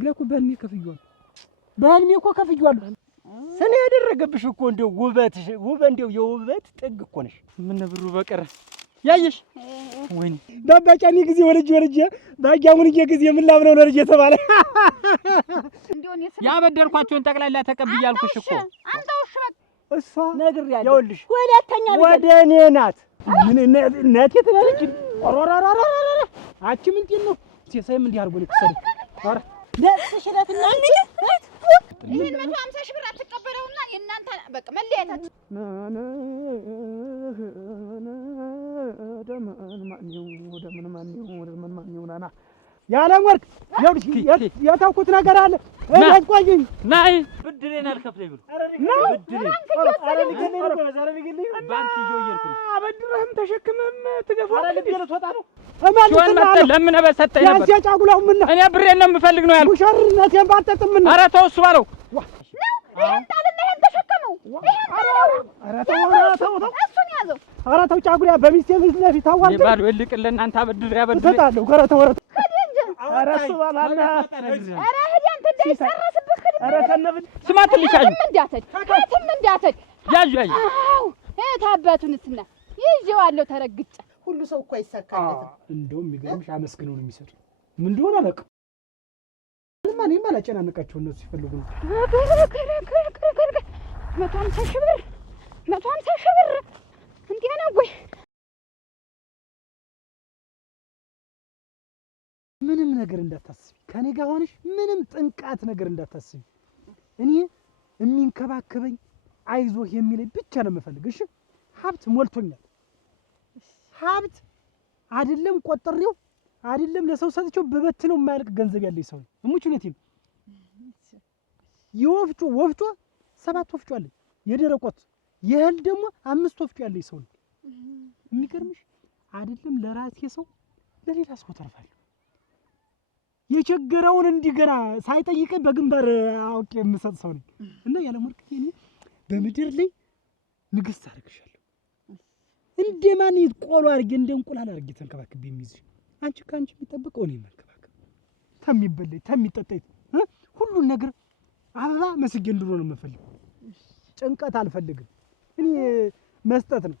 ብለህ እኮ በህልሜ እኮ ከፍዬዋለሁ። ስለ ያደረገብሽ እኮ እንደው ውበትሽ እንደው የውበት ጥግ እኮ ነሽ። ምን ብሩ በቀረ ያየሽ ወይኔ ዳባጫኒ ጊዜ ወልጄ ባጃሙን ጊዜ ምን ላብለው ለልጅ የተባለ ያበደርኳቸውን ጠቅላላ ተቀብያልኩሽ እኮ አንተውሽ እሷ ነግሬያለሁ። ይኸውልሽ ሁለተኛ ወደ እኔ ናት። ምን እናቴ ትላለች። ኦሮራራራ አቺ ምንድን ነው ሲሳይም እንዲህ አድርጎ ልክሰሪ አረ ለሽለትና እንዴ ይሄን 150 ሺህ ብር አትቀበለውና የእናንተ በቃ መለያየታችሁ ደምን ማንዩና ያለም ወርቅ ይኸውልሽ የታውኩት ነገር አለ። ቆይኝ ናይ ብድሬን አልከፍለኝ ብሎ ብድሬን ባንክ ይጆየርኩ አበድረህም ተሸክመህም ትገፋው አረ ልቤል ተወጣ ነው ጆን መጣ ለምን በሰጠኝ ነበር ያጫጉላው ምን እኔ ብሬን ነው የምፈልግ ነው ያልኩ ሙሽርነቴን ባጠጥም ምን አረ ተው እሱ ባለው ይሄን ጣልና ይሄን ተሸከመው እሱን ያዘው አረ ተው ጫጉላ በሚስቴ ለፊት ታዋል ባሉ እልቅልን አንተ አበድር ያበድር ተጣለው ገረተ ወረ አረ እሱ ባላና አረ ሄድ አንተ እንዳይሰረስብህ አረ ከነብት ስማት ልሻዩ እንዳተድ ያዩ ያዩ አው ታባቱንስና ይዤዋለሁ ተረግጬ ሁሉ ሰው እኮ አይሳካለትም። እንደውም የሚገርምሽ አመስግነው ነው የሚሰጥ ምን እንደሆነ አላውቅም። ማን የማላጨናነቃቸው እነሱ ሲፈልጉ ነው 150 ሺህ ብር እንዴ ነው ወይ ምንም ነገር እንዳታስቢ ከኔ ጋር ሆነሽ ምንም ጥንቃት ነገር እንዳታስቢ። እኔ የሚንከባከበኝ አይዞህ የሚለኝ ብቻ ነው የምፈልግ። እሺ ሀብት ሞልቶኛል። ሀብት አይደለም ቆጥሬው አይደለም ለሰው ሰጥቼው በበትነው የማያልቅ ገንዘብ ያለኝ ሰው ነው። እሙች እውነቴን ወፍጮ 7 ወፍጮ አለኝ። የደረቆት የእህል ደግሞ 5 ወፍጮ ያለኝ ሰው ነው። የሚገርምሽ አይደለም ለራሴ ሰው ለሌላ ሰው ተርፋለሁ። የቸገረውን እንዲገና ሳይጠይቀኝ በግንባር አውቄ የምሰጥ ሰው ነኝ እና ያለ ወርቅ እኔ በምድር ላይ ንግስት አድርግሻለሁ። እንደማን ቆሎ አድርጌ እንደ እንቁላል አድርጌ ተንከባክቤ የሚይዝሽ አንቺ ካንቺ የሚጠብቀው እኔ መንከባከብ ተሚበለይ ተሚጠጣይ ሁሉን ነገር አበባ መስጌ እንድሮ ነው የምፈልገው። ጭንቀት አልፈልግም። እኔ መስጠት ነው።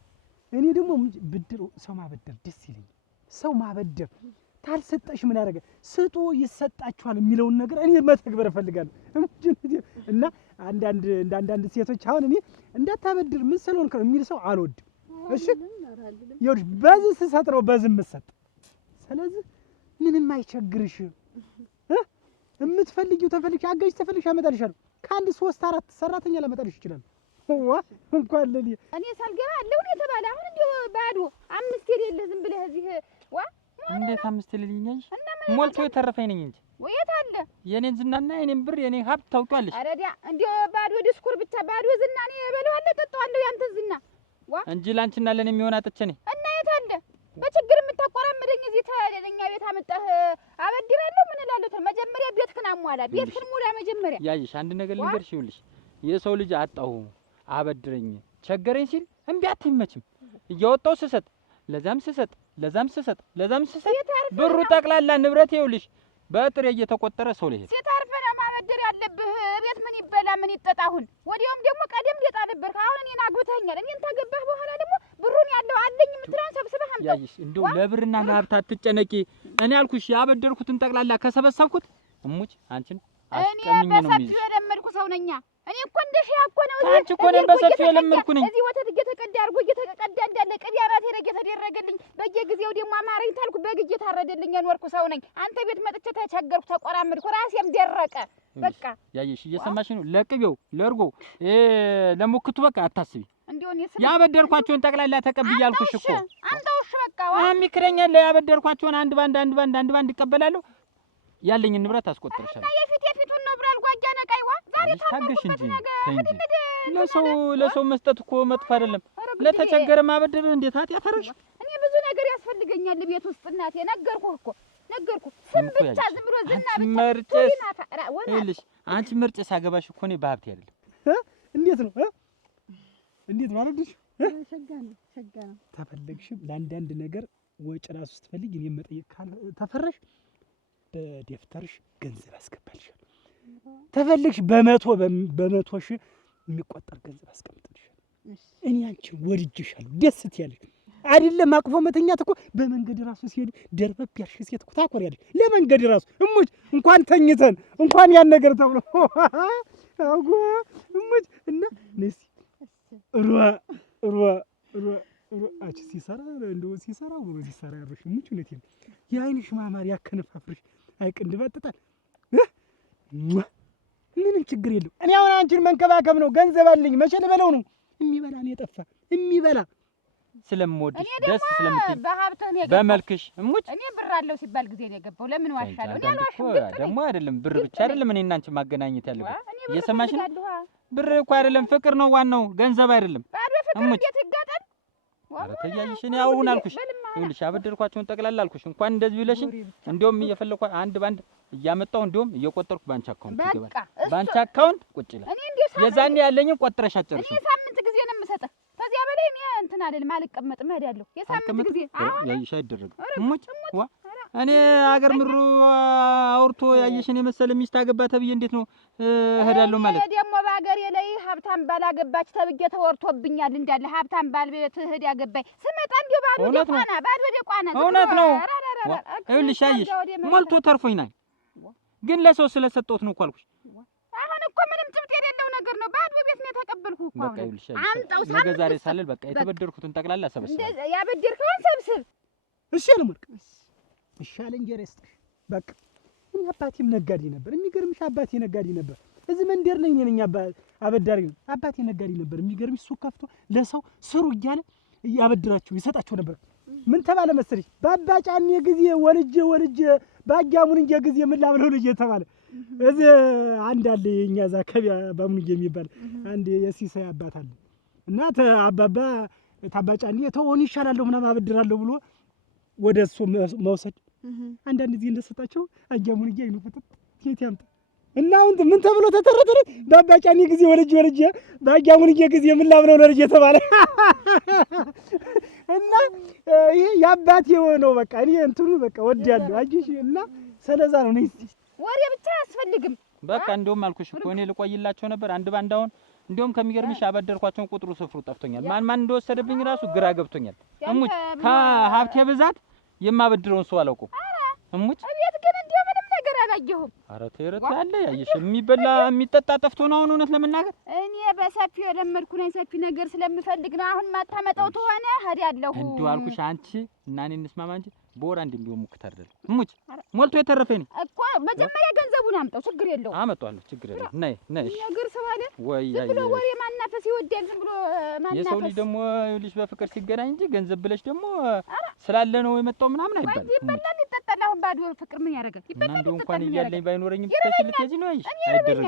እኔ ደግሞ ብድር ሰው ማበደር ደስ ይለኛል። ሰው ማበደር ታልሰጠሽ ምን ያደርጋል ስጡ ይሰጣችኋል የሚለውን ነገር እኔ መተግበር እፈልጋለሁ። እና አንዳንድ ሴቶች አሁን እኔ እንዳታበድር ምን ስለሆንክ ነው የሚል ሰው አልወድም። እሺ ይኸውልሽ በዚህ ስሰጥ ነው በዚህ የምሰጥ። ስለዚህ ምንም አይቸግርሽ። የምትፈልጊው ተፈልጊ አጋዥ ተፈልጊ አመጣልሻለሁ። ከአንድ 3 4 ሰራተኛ ላመጣልሽ ይችላል። እንኳን ለኔ እኔ ሳልገባ አለውን የተባለ አሁን እንደው ባዶ 5 የሌለ ዝም ብለህ እዚህ እንዴት 5 የሌለኝሽ ሞልቶ የተረፈኝ ነኝ እንጂ ወየት አለ የኔን ዝናና የኔን ብር የኔን ሀብት ታውቂዋለሽ። አረዲያ እንደው ባዶ ዲስኩር ብቻ ባዶ ዝና እኔ እበለዋለሁ ጠጣዋለሁ ያንተ ዝና እንጂ ላንቺና ለኔ የሚሆን አጥቼ ነኝ እና የት አለ በችግር የምታቆራምደኝ እዚህ ተደኛ ቤት አመጣህ አበድራለሁ ምን እላለሁ። መጀመሪያ ቤትክን አሟላ ቤትክን ሙላ መጀመሪያ። ያይሽ አንድ ነገር ልንገርሽ ይኸውልሽ የሰው ልጅ አጣው አበድረኝ ቸገረኝ ሲል እምቢ አትመችም። እያወጣው ስሰጥ ለዛም ስሰጥ ብሩ ጠቅላላ ንብረት ይኸውልሽ በጥሬ እየተቆጠረ ሰው ልሄድ ሲታርፈ ነው ማበደር ያለብህ። ቤት ምን ይበላ ምን ይጠጣ። አሁን ወዲያውም ደግሞ ቀደም ጌጣ ነበር። አሁን እኔን አግብተኛል። እኔን ታገባህ በኋላ ደግሞ ብሩን ያለው አለኝ የምትለውን ሰብስበህ አምጣ። ያይሽ እንደው ለብርና ለሀብት አትጨነቂ። እኔ አልኩሽ ያበደርኩትን ጠቅላላ ከሰበሰብኩት እሙች አንቺን አስቀምኝ ነው የሚይዝ። የለመድኩ ሰው ነኝ እኔ እኮ እንደሽ ያኮ ነው አንቺ እኮ ነኝ በሰፊው የለመድኩ ነኝ። እዚህ ወተት እየተቀዳ አድርጎ እየተቀዳ እንዳለ ቅቤ አራት ሄደ እየተደረገልኝ በየጊዜው ደግሞ አማረኝ ታልኩ በግ እየታረደልኝ የኖርኩ ሰው ነኝ። አንተ ቤት መጥቼ ተቸገርኩ ተቆራመድኩ ራሴም ደረቀ። በቃ ያየሽ እየሰማሽ ነው። ለቅቤው ለርጎ ለሙክቱ በቃ አታስቢ። እንደው እኔ ያበደርኳቸውን ጠቅላላ ተቀብያልኩሽ እኮ አንተውሽ በቃ የሚክረኛል። ያበደርኳቸውን አንድ ባንድ ይቀበላለሁ። ያለኝን ንብረት አስቆጥርሻለሁ። እና የፊቱን ነው ብራል ጓጃ ነቃይዋ ዛሬ ታገሽ እንጂ ለሰው መስጠት እኮ መጥፎ አይደለም። ለተቸገረ ማበደር እንዴት ኃጢአት አደረግሽ? እኔ ብዙ ነገር ያስፈልገኛል ቤት ውስጥ እናቴ ነገርኩህ። ስም ብቻ ዝም ብሎ ዝና ብቻ መርጨስ ይልሽ አንቺ መርጨስ አገባሽ እኮ ነው በሀብት አይደለም። እንዴት ነው አለልሽ? ሸጋ ነው ተፈለግሽም ለአንዳንድ ነገር ወጭ ራሱ ስትፈልግ እኔ መጠየቅ ተፈረሽ በደፍተርሽ ገንዘብ አስገባልሻለሁ። ተፈልግሽ በመቶ ሺህ የሚቆጠር ገንዘብ አስቀምጥልሻለሁ። እኔ አንቺን ወድጄሻለሁ። ደስ ትያለሽ አይደለም? አቅፎ መተኛት እኮ በመንገድ ራሱ ሲሄድ ደርበብ ያልሽ ሴት እኮ ታኮሪያለሽ። ለመንገድ ራሱ እሙች እንኳን ተኝተን እንኳን ያን ነገር ተብሎ አጎ እሙች እና ነሲ ሩዋ አቺ ሲሰራ እንደው ሲሰራ ወሮ ሲሰራ ያርሽ እሙች እውነቴን የአይንሽ ማማር ያከነፋፍርሽ አይቅንድበጥጣል ምንም ችግር የለው። እኔ አሁን አንቺን መንከባከብ ነው። ገንዘብ አለኝ መቼ ልበለው ነው? የሚበላ ነው የጠፋ የሚበላ ስለምወድሽ ደስ ስለምትይ በመልክሽ እሙች እኔ ብር አለው ሲባል ጊዜ ነው የገባው። ለምን ዋሻለሁ? እኔ አልዋሽም። ደግሞ አይደለም ብር ብቻ አይደለም እኔ እና አንቺ ማገናኘት ያለበት እየሰማሽ ነው። ብር እኮ አይደለም ፍቅር ነው ዋናው፣ ገንዘብ አይደለም። ባዶ ፍቅር እንዴት ይጋጣል? ኧረ ተያይሽ እኔ አሁን አልኩሽ ይኸውልሽ አበደርኳቸውን ጠቅላላ አልኩሽ። እንኳን እንደዚህ ብለሽኝ እንደውም እየፈለኩ አንድ ባንድ እያመጣሁ እንደውም እየቆጠርኩ ባንቺ አካውንት ይገባል። ባንቺ አካውንት ቁጭ ይላል። የዛኔ ያለኝን ቆጥረሽ አጨርሽ። እኔ ሳምንት ጊዜ ነው የምሰጠህ። ከዚያ በላይ እኔ እንትን አይደለም አልቀመጥም፣ እሄዳለሁ። የሳምንት ጊዜ ያይሽ አይደረግም። እሙች ዋ እኔ አገር ምሩ አውርቶ ያየሽን የመሰለ ሚስት አገባ ተብዬ እንዴት ነው እሄዳለሁ ማለት? ደግሞ በአገሬ ላይ ሀብታም ባል አገባች ተብዬ ተወርቶብኛል። እንዳለ ሀብታም ባል ቤት እህድ ያገባኝ ስመጣ እንዲሁ ባዶ ደቋና እውነት ነው። ይኸውልሽ ያየሽ ሞልቶ ተርፎኝ ናል፣ ግን ለሰው ስለሰጠሁት ነው እኮ አልኩሽ። አሁን እኮ ምንም ጭብጥ የሌለው ነገር ነው። ባዶ ቤት ነው የተቀበልኩ እኮ። በቃ ይኸውልሽ አምጣው ነገ ዛሬ ሳልል በቃ የተበደርኩትን ጠቅላላ ሰበስብ። ያበደርከውን ሰብስብ። እሺ አለመርቅ ይሻለ እንጀራ ይስጥሽ። በቃ እኔ አባቴም ነጋዴ ነበር። የሚገርምሽ አባቴ ነጋዴ ነበር። እዚህ መንደር ላይ ነኝ አበዳሪ ነው። አባቴ ነጋዴ ነበር። የሚገርምሽ ሱቅ ከፍቶ ለሰው ስሩ እያለ ያበድራቸው ይሰጣቸው ነበር። ምን ተባለ መሰለሽ? በአባጫኔ ጊዜ ወልጄ ባጋሙንዬ ጊዜ ምን ላብለው ልጅ ተባለ። እዚህ አንድ አለ የኛ እዛ ከቢያ ባሙንዬ የሚባል አንድ የሲሳይ አባት አለ እና አባባ ታባጫኔ ተወውን ይሻላለሁ ምናምን አበድራለሁ ብሎ ወደ እሱ መውሰድ አንዳንድ ጊዜ እንደሰጣቸው አጋሙንዬ አይኑ ፍጥጥ ሴት ያምጣ እና አሁን ምን ተብሎ ተተረተረ? በአባጫኔ ጊዜ ወልጄ ባጋሙንዬ ጊዜ ምን ላብለው ለልጅ ተባለ። እና ይሄ ያባቴ ነው። በቃ እኔ እንትኑ በቃ ወዲያለሁ አጂሽ እና ስለዛ ነው ነይ ወሬ ብቻ አያስፈልግም። በቃ እንደውም አልኩሽ እኮ እኔ ልቆይላቸው ነበር አንድ ባንድ። አሁን እንደውም ከሚገርምሽ አበደርኳቸውን ቁጥሩ ስፍሩ ጠፍቶኛል። ማን እንደወሰደብኝ ራሱ ግራ ገብቶኛል። እሙች ከሀብቴ ብዛት የማበድረውን ሰው አላውቀውም። እሙች እቤት ግን እንደው ምንም ነገር አላየሁም። ኧረ ተይረት ያለ ያየሽ የሚበላ የሚጠጣ ጠፍቶ ነው። አሁን እውነት ለመናገር እኔ በሰፊው የለመድኩ ነኝ። ሰፊ ነገር ስለምፈልግ ነው። አሁን ማታመጣው ተሆነ እሄዳለሁ። እንደው አልኩሽ አንቺ እና እኔ እንስማማ እንጂ በወር አንድ ቢሆን ሙክት አይደለም። እሙች ሞልቶ የተረፈኝ እኮ መጀመሪያ ገንዘቡን አምጣው። ችግር የለውም አመጣዋለሁ። ችግር የለውም። ነይ ነገር ሰዋለ ወይ ዝም ብሎ ወሬ ማናፈስ ይወዳል። ዝም ብሎ ማናፈስ የሰው ልጅ ደግሞ ይኸውልሽ በፍቅር ሲገናኝ እንጂ ገንዘብ ብለሽ ደግሞ ስላለ ነው የመጣው ምናምን አይባልም። ይበላል ይጠጣል። አሁን ባዶ ፍቅር ምን ያደርጋል? ይበላል ይጠጣል። እንኳን እያለኝ ባይኖረኝም ተሽልክ የዚህ ነው አይሽ አይደረግም።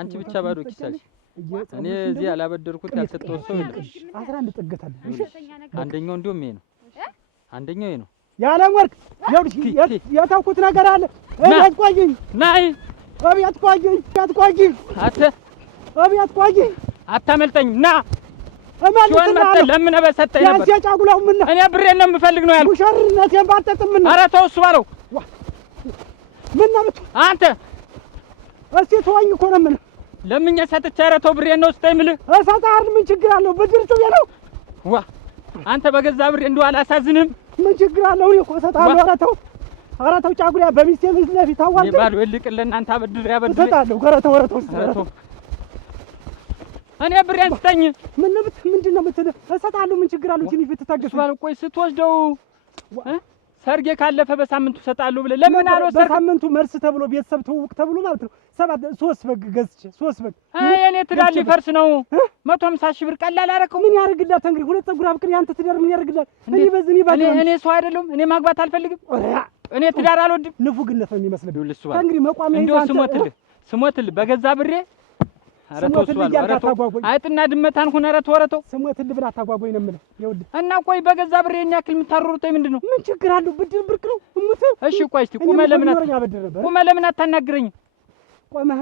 አንቺ ብቻ ባዶ ኪሳሽ እኔ እዚህ አላበደርኩት ያልሰጠው ሰው የለም። 11 ጥገታል። አንደኛው እንደውም ይሄ ነው። አንደኛው ነው ያለም ወርቅ ይኸውልሽ የታውኩት ነገር አለ። እቤት ቆይኝ ናይ እቤት ቆይኝ እቤት ቆይኝ አታመልጠኝ ና ሲሆን መጥተህ ለምን በሰጠኝ ነበር ያጫጉላው ምን እኔ ብሬን ነው የምፈልግ ነው ያልኩት። ሙሽርነቴን ባጠጥም ምን ኧረ ተው እሱ ባለው ምን ነው አንተ እስቲ ተወኝ እኮ ነው ምን ለምኜ ሰጥቼ ኧረ ተው ብሬን ነው ስጠኝ የምልህ እሰጥሀለሁ። ምን ችግር አለው? ብድር ጩቤ ነው። ዋ አንተ በገዛ ብሬ እንደው አላሳዝንም? ምን ችግር አለው? እኔ እኮ እሰጥሀለሁ። ኧረ ተው ጫጉላ በሚስቴ ፊት ለፊት አዋርድ እኔ ባሉ ይልቅልህ እናንተ አበድሬ እሰጥሀለሁ። ኧረ ተው እኔ ብሬን ስጠኝ። ምንድን ነው የምትለው? እሰጥሀለሁ። ምን ችግር አለው? ትንሽ ብትታገሱ ባል ቆይ ስትወስደው ሰርጌ ካለፈ በሳምንቱ እሰጥሀለሁ ብለህ ለምን አልወሰድክም? በሳምንቱ መልስ ተብሎ ቤተሰብ ትውውቅ ተብሎ ማለት ነው። 3 በግ ገዝቼ 3 በግ የእኔ ትዳር ሊፈርስ ነው። 150 ሺህ ብር ቀላል አደረከው። ምን ያደርግላት እንግዲህ? 2 ፀጉር አብቅል ያንተ ትዳር ምን ያደርግላት? እኔ ሰው አይደለሁም። እኔ ማግባት አልፈልግም። እኔ ትዳር አልወድም። ንፉግነት ነው የሚመስልብህ። እንግዲህ መቋሚያ እንደው ስሞትልህ በገዛ ብሬ ኧረ ተው አይጥና ድመት አንኩን። ኧረ ተው ኧረ ተው ስሞትልህ ብለህ አታጓጓኝ ነው የምልህ። ይኸውልህ እና ቆይ በገዛ ብሬ እኛ ያክል የምታሮሩተኝ ምንድን ነው? ምን ችግር አለው? ብድር ብርቅ ነው እሙት። እሺ ቆይ እስኪ ቁመህ ለምን አታናግረኝም? ቆመህ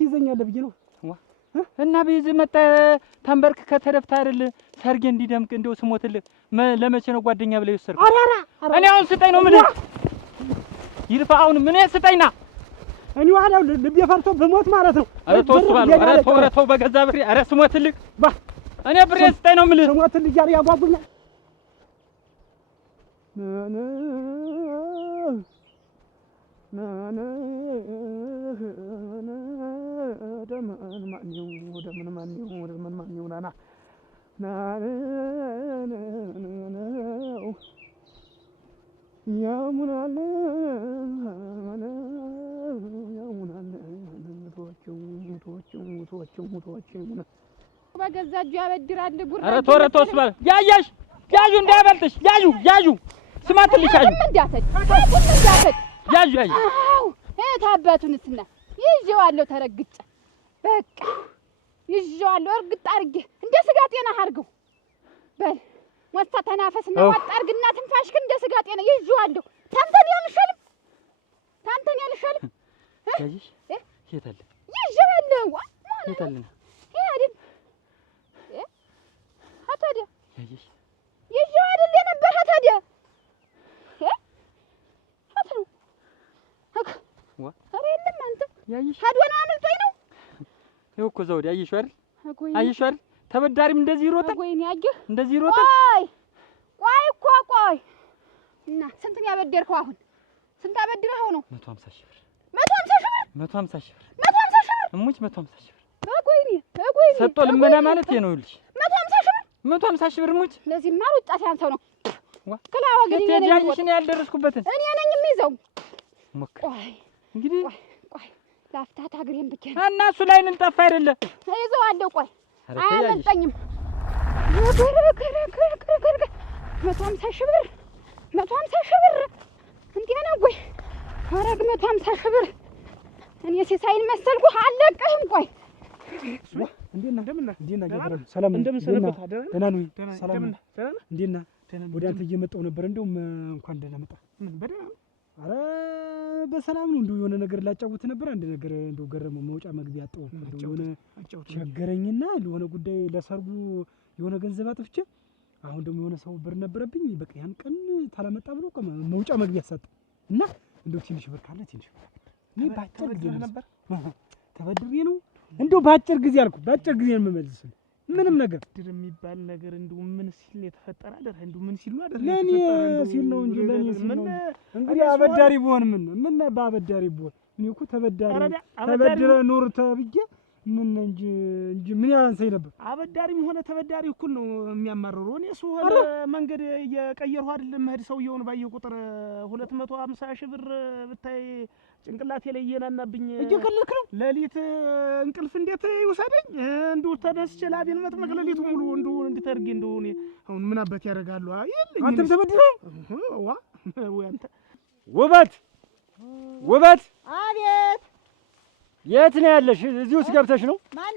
ትይዘኛለህ ብዬ ነው። እና በዚህ መጣ ተንበርክ ከተደፍታ አይደል ሰርጌ እንዲደምቅ እንደው ስሞትልህ ለመቼ ነው ጓደኛ ብለህ ይወሰድኩ? እኔ አሁን ስጠኝ ነው ምን ይልፋ አሁን ምን ስጠኝና እኔ ዋላው ልብ የፈርቶ በሞት ማለት ነው። አረ ተወስ ባሉ አረ ተው በገዛ ብሬ አረ ስሞትልህ ባ እኔ ብሬ ስጠኝ ነው የምልህ። ስሞትልህ እያለ ያጓጉኛል። በገዛ እጁ ያበድራል ጉራ። አረ ተወስ ባለ ያያሽ ያዩ እንዳያበልጥሽ ያዩ ስማትልሽ ያዩ እንዳፈት ያዩ አው ታባቱንስና ይዤዋለሁ ተረግጬ በቃ ይዤዋለሁ እርግጥ አድርጌ እንደ ስጋ ጤና አድርገው በል ወጣ ተናፈስና ወጣ አድርግና ትንፋሽክ እንደ ስጋ ጤና ይዤዋለሁ። ታንተን ያልሻልም ያይሽ የታለ ይዤዋለሁ የታለ አይደል አታዲያ ያይሽ ይዤው አይደል የነበረ ታዲያ አረ የለም አንተ ያይሽ ሀዶና አምልጦኝ ነው። ይኸው እኮ ዘውድ አየሽው አይደል ተበዳሪም እንደዚህ ይሮጣል። ወይኔ አየህ እንደዚህ ይሮጣል። ቆይ እና ስንት ነው ያበደርከው? አሁን ስንት አበድረኸው ነው? 150 ሺህ ብር 150 ሺህ ብር እሙች 150 ሺህ ብር በቆይኒ ሰጥቶ ልመና ማለት ነው ይልሽ 150 ሺህ ብር እሙች ለዚህ ማር ወጣት ያንሰው ነው ከላ ወገን ያይሽ ነው ያልደረስኩበትን እኔ ነኝ የሚይዘው ሞክ ቆይ እንግዲህ ቆይ ላፍታት አግሬን ብቻ እና እሱ ላይ እንጠፋ አይደለ ይዘዋለሁ። ቆይ አያመልጠኝም። 150 ሺህ ብር እንዴ ነው ወይ? አረግ 150 ሺህ ብር እኔ ሲሳይን መሰልኩ አለቅህም። ቆይ ሰላም እንደምን ሰነበት ደህና ነው። ሰላም እንዴት ነህ? ወደ አንተ እየመጣሁ ነበር። እንደውም እንኳን ደህና መጣ። በደህና አረ በሰላም ነው። እንደው የሆነ ነገር ላጫውት ነበር። አንድ ነገር እንደው ገረመው መውጫ መግቢያ አጣው። እንደው የሆነ ቸገረኝና ለሆነ ጉዳይ ለሰርጉ የሆነ ገንዘብ አጥፍቼ አሁን ደግሞ የሆነ ሰው ብር ነበረብኝ። በቃ ያን ቀን ታላመጣ ብሎ መውጫ መግቢያ ሰጠ እና እንደው ትንሽ ብር ካለ ትንሽ ብር እኔ ባጭር ጊዜ ነበር ተበድሬ ነው እንደው ባጭር ጊዜ አልኩ። ባጭር ጊዜ ነው የምመልስልህ። ምንም ነገር ድር የሚባል ነገር እንደው ምን ሲል የተፈጠረ አይደል? እንደው ምን ሲል ነው አይደል? ለኔ ሲል ነው እንጂ ለኔ ሲል ነው እንግዲህ አበዳሪ ቢሆን ምን በአበዳሪ ቢሆን እኔ እኮ ተበድረ ኑር ተብዬ ምን እንጂ ምን ያንሰኝ ነበር። አበዳሪም ሆነ ተበዳሪ እኩል ነው የሚያማርሩ። እኔ እሱ ሆነ መንገድ እየቀየርሁ አይደለም መሄድ ሰውየውን ባየሁ ቁጥር 250 ሺህ ብር ብታይ ጭንቅላቴ ላይ እየናናብኝ እየቀለድክ ነው። ሌሊት እንቅልፍ እንዴት ይወሰደኝ? እንደው ተነስቼ ላቤን መጥመቅ ሌሊቱ ሙሉ እንደው እንዴት አድርጌ እንደው እኔ አሁን ምን አባት ያደርጋሉ? አይልኝ አንተም ተበድረህ ወይ አንተ ውበት አቤት የት ነው ያለሽ? እዚህ ውስጥ ገብተሽ ነው? ማን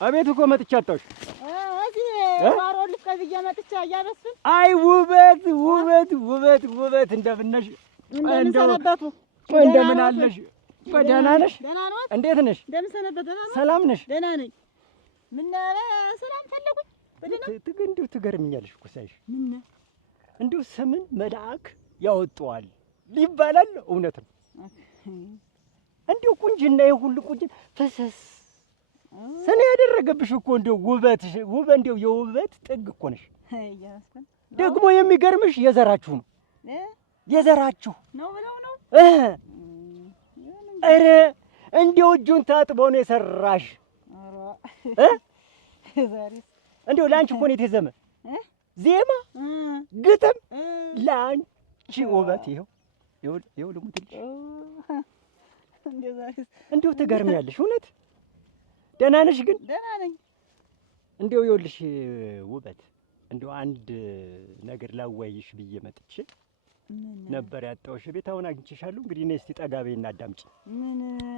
አቤት እኮ መጥቻ አጣሁሽ። እዚህ ባሮ ልቀብዬ መጥቻ እያበስን። አይ ውበት እንደምነሽ እንደምን ሰነበቱ? እንደምን አለሽ? ደህና ነሽ? ደህና ነው። እንዴት ነሽ? እንደምን ሰነበቱ? ደህና ነው። ሰላም ነሽ? ደህና ነኝ። ምን ሰላም ፈለጉኝ? እንደው ትገርምኛለሽ እኮ ሳይሽ። ምን እንደው ስምን መልአክ ያወጣዋል ይባላል። እውነት ነው። እንደው ቁንጅና ይሁን ቁንጅና ፈሰስ ሰኔ ያደረገብሽ እኮ እንደው ውበትሽ እንደው የውበት ጥግ እኮ ነሽ። ደግሞ የሚገርምሽ የዘራችሁ ነው የዘራችሁ ነው ብለው ነው። ኧረ እንደው እጁን ታጥቦ ነው የሰራሽ። እንደው ለአንቺ እኮ ነው የተዘመ ዜማ ግጥም ለአንቺ ውበት ይኸው ደግሞ ትልሽ እንደው ትገርሚያለሽ። እውነት ደህና ነሽ ግን? ደህና ነኝ። እንደው ይኸውልሽ ውበት እንደው አንድ ነገር ላዋይሽ ብዬ መጥቼ ነበር ያጣሁሽ ቤት። አሁን አግኝቼሻለሁ። እንግዲህ ነይ እስቲ ጠጋ በይና አዳምጪ።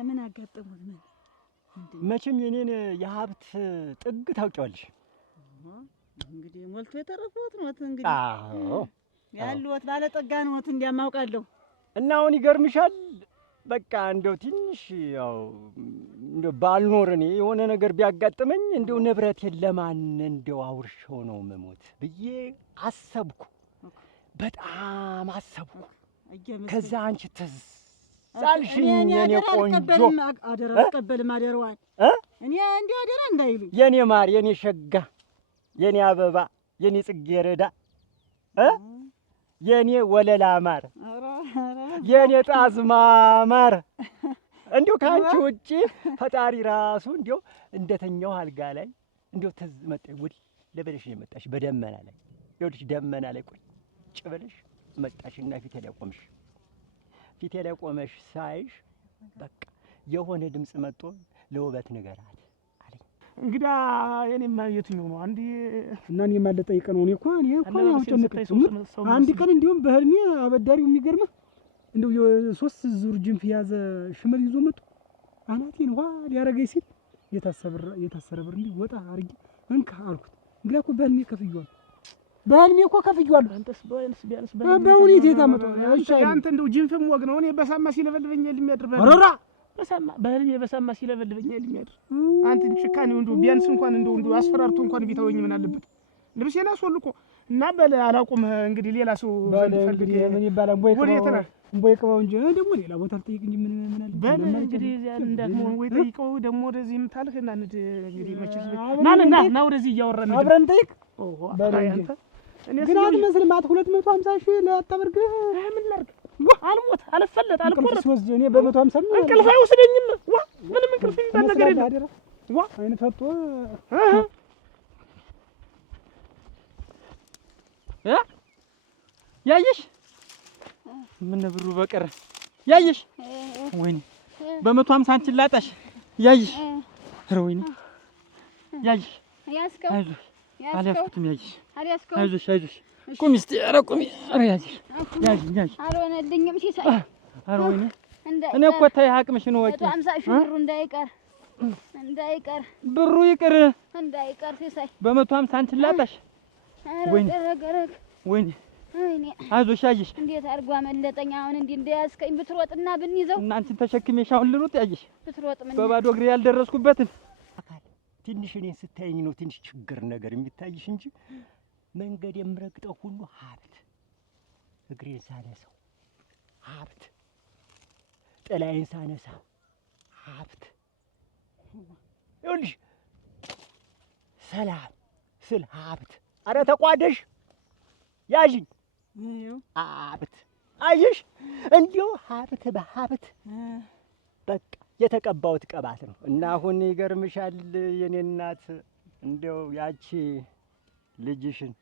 ምን አጋጠሙት? መቼም የኔን የሀብት ጥግ ታውቂዋለሽ። እንግዲህ ሞልቶ የተረፈዎት ነው እንግዲህ። አዎ ያሉት ባለጠጋ ነዎት እንዲያማውቃለሁ። እና አሁን ይገርምሻል በቃ እንደው ትንሽ ያው እንደው ባልኖር እኔ የሆነ ነገር ቢያጋጥመኝ እንደው ንብረቴን ለማን እንደው አውርሼው ነው መሞት ብዬ አሰብኩ። በጣም አሰብኩ። ከዛ አንቺ ትዝ አልሽኝ የኔ ቆንጆ። አደራ አልቀበልም አደራዋን እኔ እንዲሁ አደራ እንዳይሉኝ የኔ ማር፣ የኔ ሸጋ፣ የኔ አበባ፣ የኔ ጽጌረዳ የኔ ወለላ ማር፣ የኔ ጣዝማ ማር እንዲሁ ከአንቺ ውጪ ፈጣሪ ራሱ እንዲሁ እንደተኛው አልጋ ላይ እንዲሁ ትዝ መጣሽ። ወዲህ ለበለሽ የመጣሽ በደመና ላይ ይኸውልሽ፣ ደመና ላይ ቁጭ ብለሽ መጣሽና ፊቴ ላይ ቆምሽ። ፊቴ ላይ ቆመሽ ሳይሽ በቃ የሆነ ድምፅ መጥቶ ለውበት ንገራት አለኝ። እንግዳ የኔማ የትኛው ነው? አንዴ እና እኔ ማለት ጠይቀ ነው። እኔ እኮ ያው ጨነቀኝ። አንድ ቀን እንዲሁም በህልሜ አበዳሪው የሚገርምህ እንደው የሶስት ዙር ጅንፍ የያዘ ሽመል ይዞ መጡ። አናቴን ዋ ሊያረገኝ ሲል የታሰረ ብር እንዲህ ወጣ አድርጌ እንካ አልኩት። እንግዳ እኮ በህልሜ ከፍዬዋለሁ። በህልሜ እኮ ከፍዬዋለሁ። አንተስ ቢያንስ በእውነት የታመጣው አንተ እንደው ጅንፍም ወግ ነው። እኔ በሳማ ሲለበልበኝ የሚያድር በረራ በሳማ በህልሜ በሳማ ሲለበልበኝ የሚያድር አንተ ጭካኔው እንደው ቢያንስ እንኳን እንደው አስፈራርቶ እንኳን ቢተወኝ ምን አለበት? ልብሴን አስወልቆ እና በለ አላውቅም። እንግዲህ ሌላ ሰው ፈልግ ምን ይባላል? ቦይ ቅባው እንጂ ደግሞ ሌላ ቦታ ልጠይቅ እንጂ ምን አለ በል እንግዲህ እንዳትሞ ወይ ጠይቀው ደግሞ ወደዚህ የምታልህ እና እንግዲህ መቼስ ና ወደዚህ እያወራን አብረን ጠይቅ። በል አንተ ግን አትመስልም። 250 ሺህ ለአታበርግህ ምን ላድርግ? አልሞት አልፈለጥ አልቆረጥ እኔ በ150 እንቅልፍ አይወስደኝም። ምንም እንቅልፍ የሚባል ነገር የለም። አይን ፈጥቶ ያየሽ ምን ብሩ በቀረ ያየሽ ወይኔ በ150 አንቺን ላጣሽ ያየሽ ኧረ ወይኔ ያየሽ ያስከው አይዞሽ አልያዝኩትም ያየሽ አይዞሽ ቁሚ እስቲ ኧረ ቁሚ ኧረ ያየሽ አልሆነልኝም ሲሳይ ኧረ ወይኔ እኔ እኮ ተይ አቅምሽን ወቂ 150 ሺህ ብሩ እንዳይቀር ብሩ ይቅር እንዳይቀር ሲሳይ በ150 አንቺን ላጣሽ ወይኔ አይዞሽ ያየሽ እንዴት አድርጎ አመለጠኝ። አሁን እንዲህ እንደያዝከኝ ብትሮጥና ብንይዘው እና አንቺን ተሸክሜሽ አሁን ልሩጥ ያየሽ ብትሮጥ ምን በባዶ እግሬ ያልደረስኩበትን አካል ትንሽ እኔን ስታይኝ ነው ትንሽ ችግር ነገር የሚታይሽ እንጂ መንገድ የምረግጠው ሁሉ ሀብት፣ እግሬን ሳነሳው ሀብት፣ ጥላዬን ሳነሳ ሀብት። ይኸውልሽ ሰላም ስል ሀብት። አረ ተቋደሽ ያዥኝ ሀብት። አየሽ እንዲሁ ሀብት በሀብት በቃ የተቀባሁት ቅባት ነው። እና አሁን ይገርምሻል የኔ እናት እንዲያው ያቺ ልጅሽን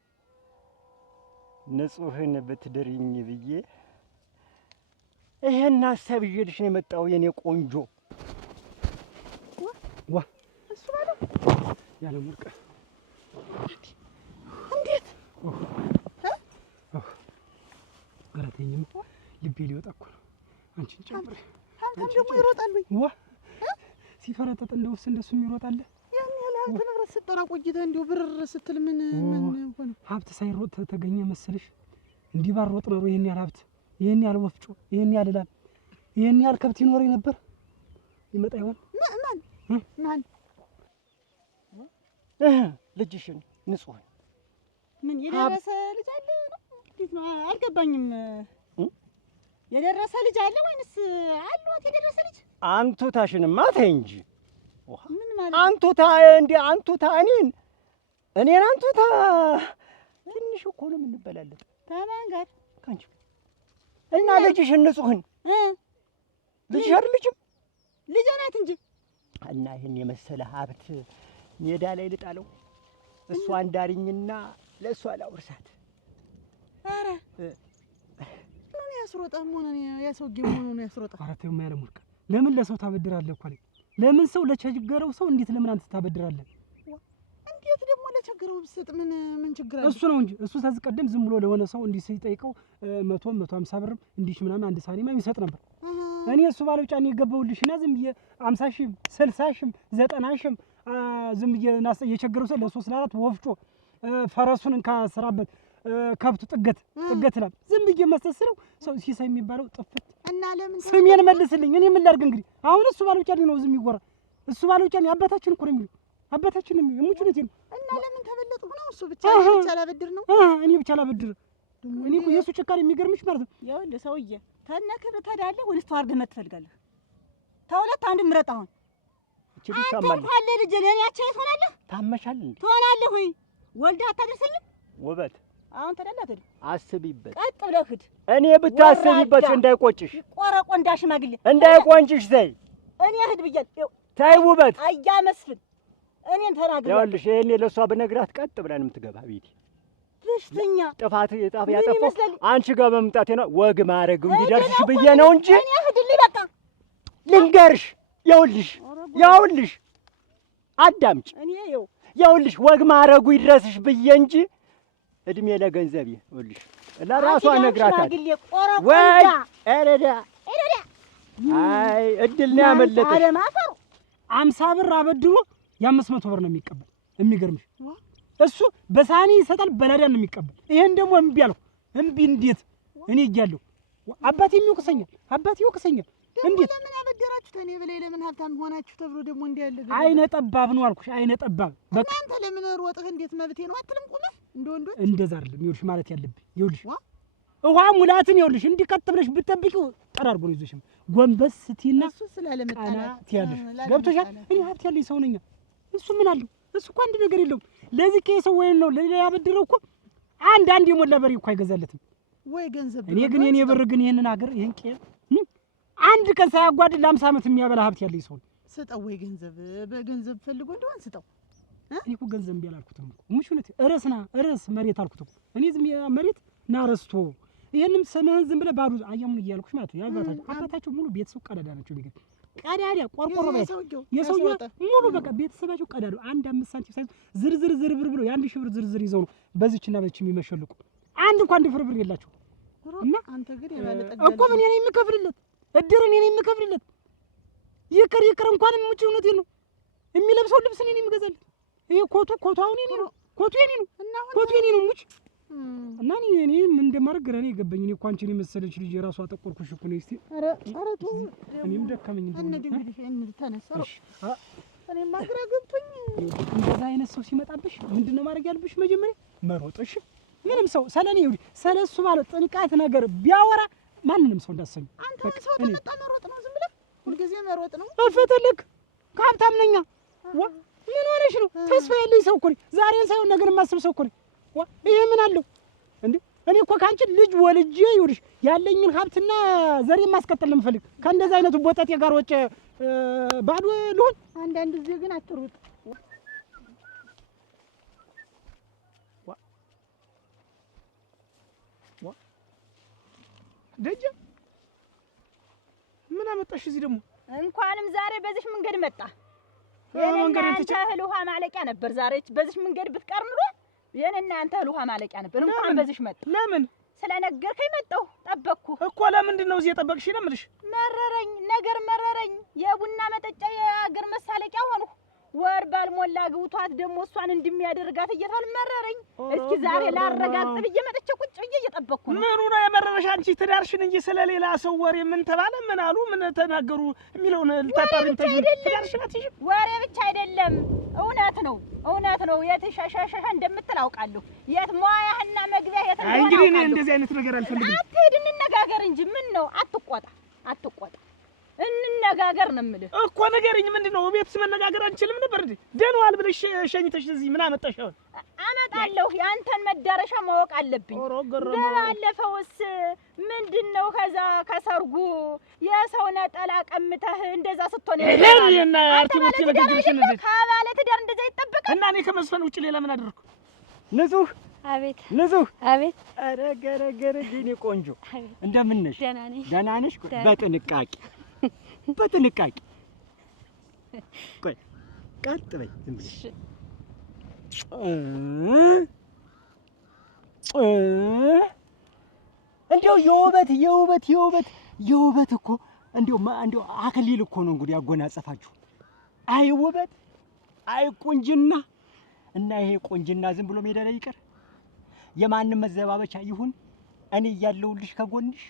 ንጹህን ብትድሪኝ ብዬ ይሄን ሀሳብ ይዤልሽ ነው የመጣው የኔ ቆንጆ። ዋ እሱ ባለው ያለ ሙርቀ እንዴት ገረተኝም ልቤ ሊወጣ እኮ ነው። አንቺን ጨምሬ አንተም ደግሞ ይሮጣል ወይ? ዋ ሲፈረጠጥ እንደውስ እንደሱም ይሮጣል። ያን ያለ ሀብት ንብረት ስትጠራ ቆይተህ እንዲሁ ብር ስትል ምን ሆነ? ሀብት ሳይሮጥ ተገኘ መሰለሽ? እንዲህ ባሮጥ ኖሮ ይሄን ያህል ሀብት፣ ይሄን ያህል ወፍጮ፣ ይሄን ያህል ላም፣ ይሄን ያህል ከብት ይኖረኝ ነበር። ይመጣ ይሆን? ማን ልጅሽን ንጹህ ምን የደረሰ ልጅ አለ? እንዴት ነው አልገባኝም። የደረሰ ልጅ አለ ወይንስ አልወት የደረሰ ልጅ? አንቱታሽንማ ተይ እንጂ። ምን ማለት አንቱታ እንደ አንቱታ እኔን አንቱታ ትንሽ እኮ ነው የምንበላለጥ። ከማን ጋር? ካንቺ እና ልጅሽን ንጹህን ልጅሽ አይደለችም? ልጅ ናት እንጂ። እና ይሄን የመሰለ ሀብት ሜዳ ላይ ልጣለው? እሷ አንዳሪኝና ለእሷ ላውርሳት። ኧረ ምን ያስሮጣል? ሆነ ያሰውጌ ሆነ ያስሮጣል። ኧረ ተይው ያለ ሙርቀ ለምን ለሰው ታበድራለህ እኮ አለኝ። ለምን ሰው ለቸገረው ሰው እንዴት ለምን አንተ ታበድራለህ? እንዴት ደግሞ ለቸገረው ብትሰጥ ምን ችግር አለ? እሱ ነው እንጂ እሱ ከዚህ ቀደም ዝም ብሎ ለሆነ ሰው እንዲህ ሲጠይቀው 150 ብርም እንዲህ ምናምን አንድ ሳኒማ ይሰጥ ነበር። እኔ እሱ ባለው ጫኔ የገባውልሽና ዝም ብዬ 50 ሺህ 60 ሺህ 90 ሺህ ዝም ብዬ የቸገረው ሰው ለ3 ለ4 ወፍጮ ፈረሱን እንካስራበት ከብቱ ጥገት ይላል። ዝም ብዬ መስተስለው ሰው ሲሳይ የሚባለው ጥፍት እና ለምን ስሜን መልስልኝ። እኔ ምን ላድርግ እንግዲህ? አሁን እሱ ባልወጫልኝ ነው ዝም ይወራ። እሱ ባልወጫልኝ አባታችን እኮ ነው የሚለው። አባታችን ነው የሚለው። ሙቹ ነው እና ለምን ተበለጥኩ ነው? እሱ ብቻ ላበድር ነው? እኔ ብቻ ላበድር። እኔ እኮ የእሱ ጭካኔ የሚገርምሽ ማለት ነው። ያው እንደ ሰውዬ ተነ ክብር ታዳለህ ወይስ ተዋርደህ ትፈልጋለህ? ተሁለት አንድ ምረጥ። አሁን እቺ ልጅ ታማለች። አንተ ልጅ ለኔ አቻይ ትሆናለህ? ታመሻል እንዴ? ትሆናለህ ወይ? ወልዳ አታደርሰኝም? ውበት አሁን ተደላተል አስቢበት። ቀጥ ብለህ ሂድ። እኔ ብታስቢበት እንዳይቆጭሽ፣ ቆረቆ እንዳሽማግሌ እንዳይቆንጭሽ። ተይ እኔ ሂድ ብያለሁ። ተይ ውበት አያ መስፍን እኔን ተናግረው። ይኸውልሽ ይሄኔ ለሷ በነግራት ቀጥ ብለን የምትገባ ቤቴ በሽተኛ ጥፋት ያጠፋው አንቺ ጋር በመምጣቴ ነው። ወግ ማድረግ እንዲደርስሽ ብዬ ነው እንጂ እኔ ሂድልኝ በቃ ልንገርሽ። ይኸውልሽ አዳምጪ። እኔ ይኸውልሽ ወግ ማድረጉ ይድረስሽ ብዬ እንጂ እድሜ ለገንዘብ ይኸውልሽ ለራሷ ነግራታል። ወይ ኤረዳ አይ እድል ነው ያመለጠሽ። አለማፈሩ 50 ብር አበድሮ የ500 ብር ነው የሚቀበል። የሚገርምሽ እሱ በሳኒ ይሰጣል፣ በላዳን ነው የሚቀበል። ይሄን ደግሞ እምቢ አልኩ። እምቢ እንዴት እኔ እያለሁ አባቴ ይወቅሰኛል። እንዴት ለምን አበደራችሁ? ተኔ በላይ ለምን ሀብታም ሆናችሁ ተብሎ ደግሞ እንዲህ ያለ አይነ ጠባብ ነው አልኩሽ። አይነ ጠባብ በቃ አንተ ለምን ሮጥህ? እንዴት መብቴ ነው አትልም? ቁመህ እንደ ወንዶች እንደዛ አይደለም። ይኸውልሽ ማለት ያለብኝ ይኸውልሽ ውሃ ሙላትን ይኸውልሽ እንዲቀጥ ብለሽ ብትጠብቂው ጠራርጎ ነው ይዞሽ። ጎንበስ ስትይና እሱ ስላለመጣላት ትያለሽ። ገብቶሻል? እኔ ሀብት ያለኝ ሰው ነኝ። እሱ ምን አለው? እሱ እኮ አንድ ነገር የለውም። ለዚህ ከሰው ወይ ነው ለሌላ ያበድረው እኮ አንድ የሞላ በሬ እኮ አይገዛለትም ወይ ገንዘብ። እኔ ግን የኔ ብር ግን ይሄንን ሀገር ይሄን አንድ ቀን ሳያጓድል ለ50 ዓመት የሚያበላ ሀብት ያለኝ ሰው ስጠው። ወይ ገንዘብ በገንዘብ ፈልጎ እንደሆነ ስጠው። እኔ እኮ ገንዘብ እምቢ አላልኩትም እኮ ሙሽ እውነት ርዕስ መሬት አልኩት እኮ እኔ ዝም መሬት ናረስቶ ይሄንም ስምህን ዝም ብለህ ባዶ አያሙን እያልኩሽ ማለት ነው። አባታቸው ሙሉ ቤተሰብ ቀዳዳ ናቸው። ቢገኝ ቀዳዳ ቆርቆሮ ቤት የሰውዬው ሙሉ በቃ ቤተሰባቸው ቀዳዳ። አንድ 5 ሳንቲም ሳይዝ ዝርዝር ብሎ የ1 ሺህ ብር ዝርዝር ይዘው ነው በዚህና በዚች የሚመሸልቁ። አንድ እንኳን ድፍርብር የላቸው እና አንተ ግን የባለጠጋ እኮ ምን እኔ የምከፍልለት እድር እኔ ነኝ የምከፍልለት። ይቅር እንኳን ሙጭ እውነቴን ነው። የሚለብሰው ልብስ እኔ ነኝ የምገዛለት። ይሄ ኮቱ አሁን የኔ ነው። ኮቱ የኔ ነው። ኮቱ የኔ ነው ሙጭ እና እኔ ምን እንደማደርግ ግራ ነው የገባኝ። እኔ እኮ አንቺን የመሰለች ልጅ የራሷ አጠቆርኩሽ እኮ ነው። እስቲ ኧረ ተው እኔም ደከመኝ እንደው ተነሳው። እኔማ ግራ ገብቶኝ። እንደዛ አይነት ሰው ሲመጣብሽ ምንድነው ማድረግ ያለብሽ? መጀመሪያ መሮጥሽ። ምንም ሰው ስለኔ ይሁን ስለሱ ማለት ጥንቃት ነገር ቢያወራ ማንንም ሰው እንዳሰኝ። አንተ ሰው ተመጣ መሮጥ ነው፣ ዝም ብለህ ሁልጊዜ መሮጥ ነው። እፈተልክ ከሀብታም ነኛ ምን ሆነሽ ነው? ተስፋ ያለኝ ሰው እኮ ነኝ። ዛሬን ሳይሆን ነገር የማስብ ሰው እኮ ነኝ። ይሄ ምን አለው እንዴ? እኔ እኮ ካንቺ ልጅ ወልጄ ይኸውልሽ ያለኝን ሀብትና ዘሬን ማስቀጠል ለምፈልግ ከእንደዛ አይነቱ ቦጠጤ ጋር ወጭ ባዶ ልሁን። አንዳንድ ጊዜ ግን አትሩጥ። ደጀ ምን አመጣሽ እዚህ ደግሞ? እንኳንም ዛሬ በዚህ መንገድ መጣ። የእናንተ እህል ውሃ ማለቂያ ነበር። ዛሬ በዚህ መንገድ ብትቀር ኑሮ የእናንተ እህል ውሃ ማለቂያ ነበር። እንኳን በዚህ መጣ። ለምን ስለነገርከኝ መጣሁ። ጠበቅኩ እኮ። ለምንድን ነው እዚህ የጠበቅሽኝ? ነው የምልሽ። መረረኝ። የቡና መጠጫ የአገር መሳለቂያ ሆንኩ። ወር ባልሞላ ግብቷት ደግሞ እሷን እንደሚያደርጋት እየተባለ መረረኝ። እስኪ ዛሬ ላረጋግጥ ብዬ መጥቼ ቁጭ ብዬ እየጠበቅኩ ነው። ምኑ ነው የመረረሽ? አንቺ ትዳርሽን እንጂ ስለሌላ ሰው ወሬ ምን ተባለ ምን አሉ ምን ተናገሩ የሚለውን ልታጣሪም ትዳርሽን አትይዥም። ወሬ ብቻ አይደለም፣ እውነት ነው። የት ሸሸሸ እንደምትል አውቃለሁ። የት ሟያህና መግቢያ የት እንደሆነ እንግዲህ እኔ እንደዚህ አይነት ነገር አልፈልግም። አትሄድ፣ እንነጋገር እንጂ ምን ነው? አትቆጣ፣ እንነጋገር ነው የምልህ እኮ። ንገሪኝ፣ ምንድን ነው? ቤትስ መነጋገር አንችልም ነበር እንዴ? ደህናዋል ብለሽ ሸኝተሽ እዚህ ምን አመጣሽ? አሁን አመጣለሁ። የአንተን መዳረሻ ማወቅ አለብኝ። በባለፈውስ ምንድን ነው ከዛ ከሰርጉ የሰው ነጠላ ቀምተህ እንደዛ ስትሆን እና አርቲሞቲ ነገርሽ እንደዚህ ከባለ ትዳር እንደዛ ይጠበቃል። እና እኔ ከመስፈን ውጭ ሌላ ምን አደረኩ? ንጹህ አቤት ንጹህ አቤት። ኧረ ገረገረ የእኔ ቆንጆ እንደምን ነሽ? ደህና ነሽ? በጥንቃቄ ቆይ ቀጥ በይ ዝም ብለሽ እንደው የውበት እኮ እንደው አክሊል እኮ ነው እንግዲህ ያጎናጸፋችሁ። አይ ውበት፣ አይ ቁንጅና። እና ይሄ ቁንጅና ዝም ብሎ ሜዳ ላይ ይቀር? የማንም መዘባበቻ ይሁን? እኔ እያለሁልሽ ከጎንሽ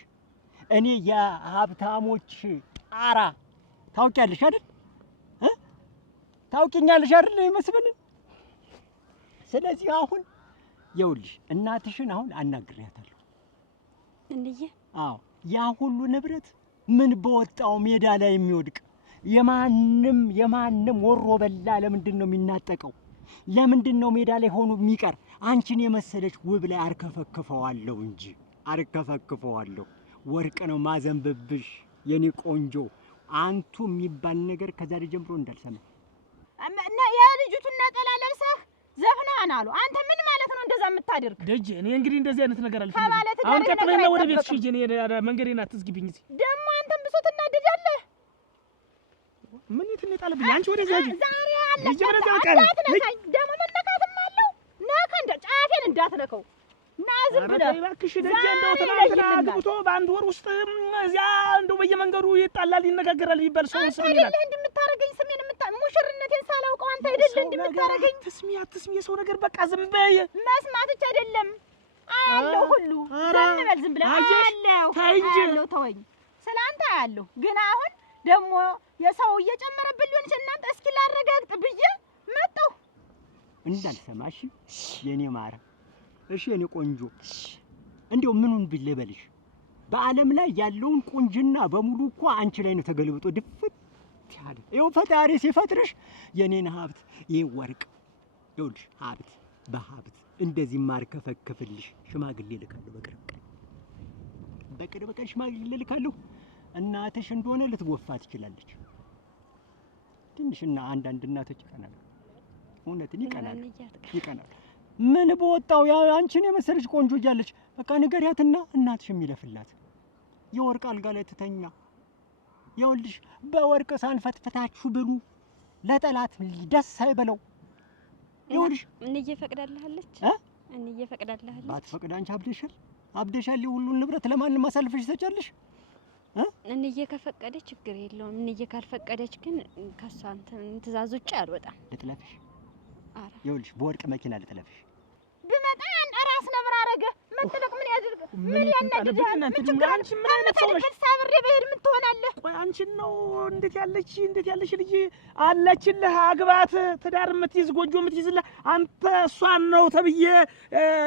እኔ የሀብታሞች ጣራ ታውቂያለሽ አይደል? ታውቂኛለሽ አይደል መስፍን? ስለዚህ አሁን ይኸውልሽ እናትሽን አሁን አናግሬያታለሁ። እንዴ? አዎ ያ ሁሉ ንብረት ምን በወጣው ሜዳ ላይ የሚወድቅ የማንም ወሮ በላ ለምንድን ነው የሚናጠቀው? ለምንድን ነው ሜዳ ላይ ሆኖ የሚቀር? አንቺን የመሰለች ውብ ላይ አርከፈክፈዋለሁ እንጂ አርከፈክፈዋለሁ። ወርቅ ነው ማዘንብብሽ የኔ ቆንጆ። አንቱ የሚባል ነገር ከዛሬ ጀምሮ እንዳልሰማ እና የልጅቱን ነጠላ ለብሰህ ዘፍናን አሉ። አንተ ምን ማለት ነው እንደዛ የምታደርግ? ደጅ እኔ እንግዲህ እንደዚህ አይነት ነገር አልፈልግም። አሁን ቀጥለና ወደ ቤትሽ ሂጂ። እኔ መንገዴን አትዝጊብኝ። እዚህ ደግሞ አንተም ብሶ ትናደዳለህ። ምን ይትነጣልብኝ? አንቺ ወደዚህ ሂጂ። ዛሬ አለ ደግሞ መነካትም አለው። ነካ እንደ ጫፌን እንዳትነከው እና ዝም ብለህ እባክሽ ደጅ እንደው ትናንትና አግብቶ በአንድ ወር ውስጥ እዚያ እንደው በየመንገዱ ይጣላል ይነጋገራል ይባል ሰው ስም ይላል። አንተ እንደምታረገኝ ስሜን ሙሽርነቴን ሳላውቀው አንተ አይደለም እንደምታረገኝ። አትስሚ የሰው ነገር በቃ ዝም በይ። መስማት ብቻ አይደለም አያለው ሁሉ ዝም በል ዝም ብለህ አያለው ተወኝ። ስላንተ አያለው ግን አሁን ደግሞ የሰው እየጨመረብኝ ሊሆን ይችላል። እናንተ እስኪ ላረጋግጥ ብዬ መጣሁ እንዳልሰማሽ የኔ ማራ። እሺ የኔ ቆንጆ እንደው ምኑን ልበልሽ? በዓለም ላይ ያለውን ቁንጅና በሙሉ እኮ አንቺ ላይ ነው ተገልብጦ ድፍት ያለ። ይኸው ፈጣሪ ሲፈጥርሽ የኔን ሀብት ይሄ ወርቅ ይኸውልሽ ሀብት በሀብት እንደዚህ ማርከፈከፍልሽ ሽማግሌ ልካለሁ። በቅርብ ቀን ሽማግሌ ልካለሁ። እናትሽ እንደሆነ ልትጎፋ ትችላለች ትንሽና አንዳንድ እናቶች ይቀናሉ። እውነትን ይቀናሉ። ምን በወጣው ያ አንቺን የመሰለች ቆንጆ እያለች በቃ ንገሪያትና እናትሽ የሚለፍላት የወርቅ አልጋ ላይ ትተኛ። ይኸውልሽ በወርቅ ሳንፈትፍታችሁ ብሉ፣ ለጠላት ደስ አይበለው። ይኸውልሽ እንዬ ፈቅዳለሃለች እንዬ ፈቅዳለሃለች። ባትፈቅድ አንቺ አብደሻል። ሁሉን ንብረት ለማንም አሳልፈሽ ትሰጫለሽ? እንዬ ከፈቀደ ችግር የለውም። እንዬ ካልፈቀደች ግን ከሷ ትእዛዝ ውጭ አልወጣም። ልጥለፍሽ? አረ ይኸውልሽ በወርቅ መኪና ልጥለፍሽ። ብመጣ ራስ ነብር አረገ መጥለቅ ምን ያድርግ? ምን ያናድዳል? አንቺ ምን አይነት ሰው ነሽ? ሳብሬ በሄድ ምን ትሆናለህ? ቆይ አንቺን ነው እንዴት ያለች ልጅ አለችልህ? አግባት፣ ትዳር የምትይዝ ጎጆ የምትይዝልህ አንተ እሷን ነው ተብዬ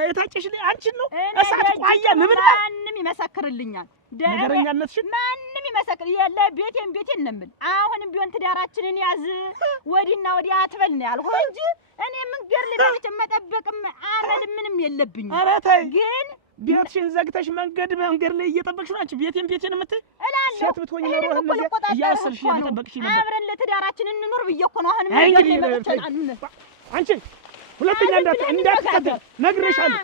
የታጨሽልህ አንቺን ነው። እሳት ቋያ ንብላ ማንም ይመሰክርልኛል። ነገረኛነትሽን ማንም ይመሰክር የለ ቤቴን ነው የምል። አሁንም ቢሆን ትዳራችንን ያዝ ወዲና ወዲያ አትበል ነው ያልኩህ እንጂ እኔ መንገድ ልደርስ መጠበቅም አመል ምንም የለብኝም። ኧረ ተይ ግን ቤትሽን ዘግተሽ መንገድ ላይ እየጠበቅሽ ናችሁ። ቤቴን የምትይ እላለሁ። ሴት ብትሆኚ ኖሮ እንደዚህ እያሰልሽ እየጠበቅሽ ነበር። አብረን ለትዳራችን እንኑር ብዬሽ እኮ ነው። አሁንም አንቺ ሁለተኛ እንዳትቀጥል ነግሬሻለሁ።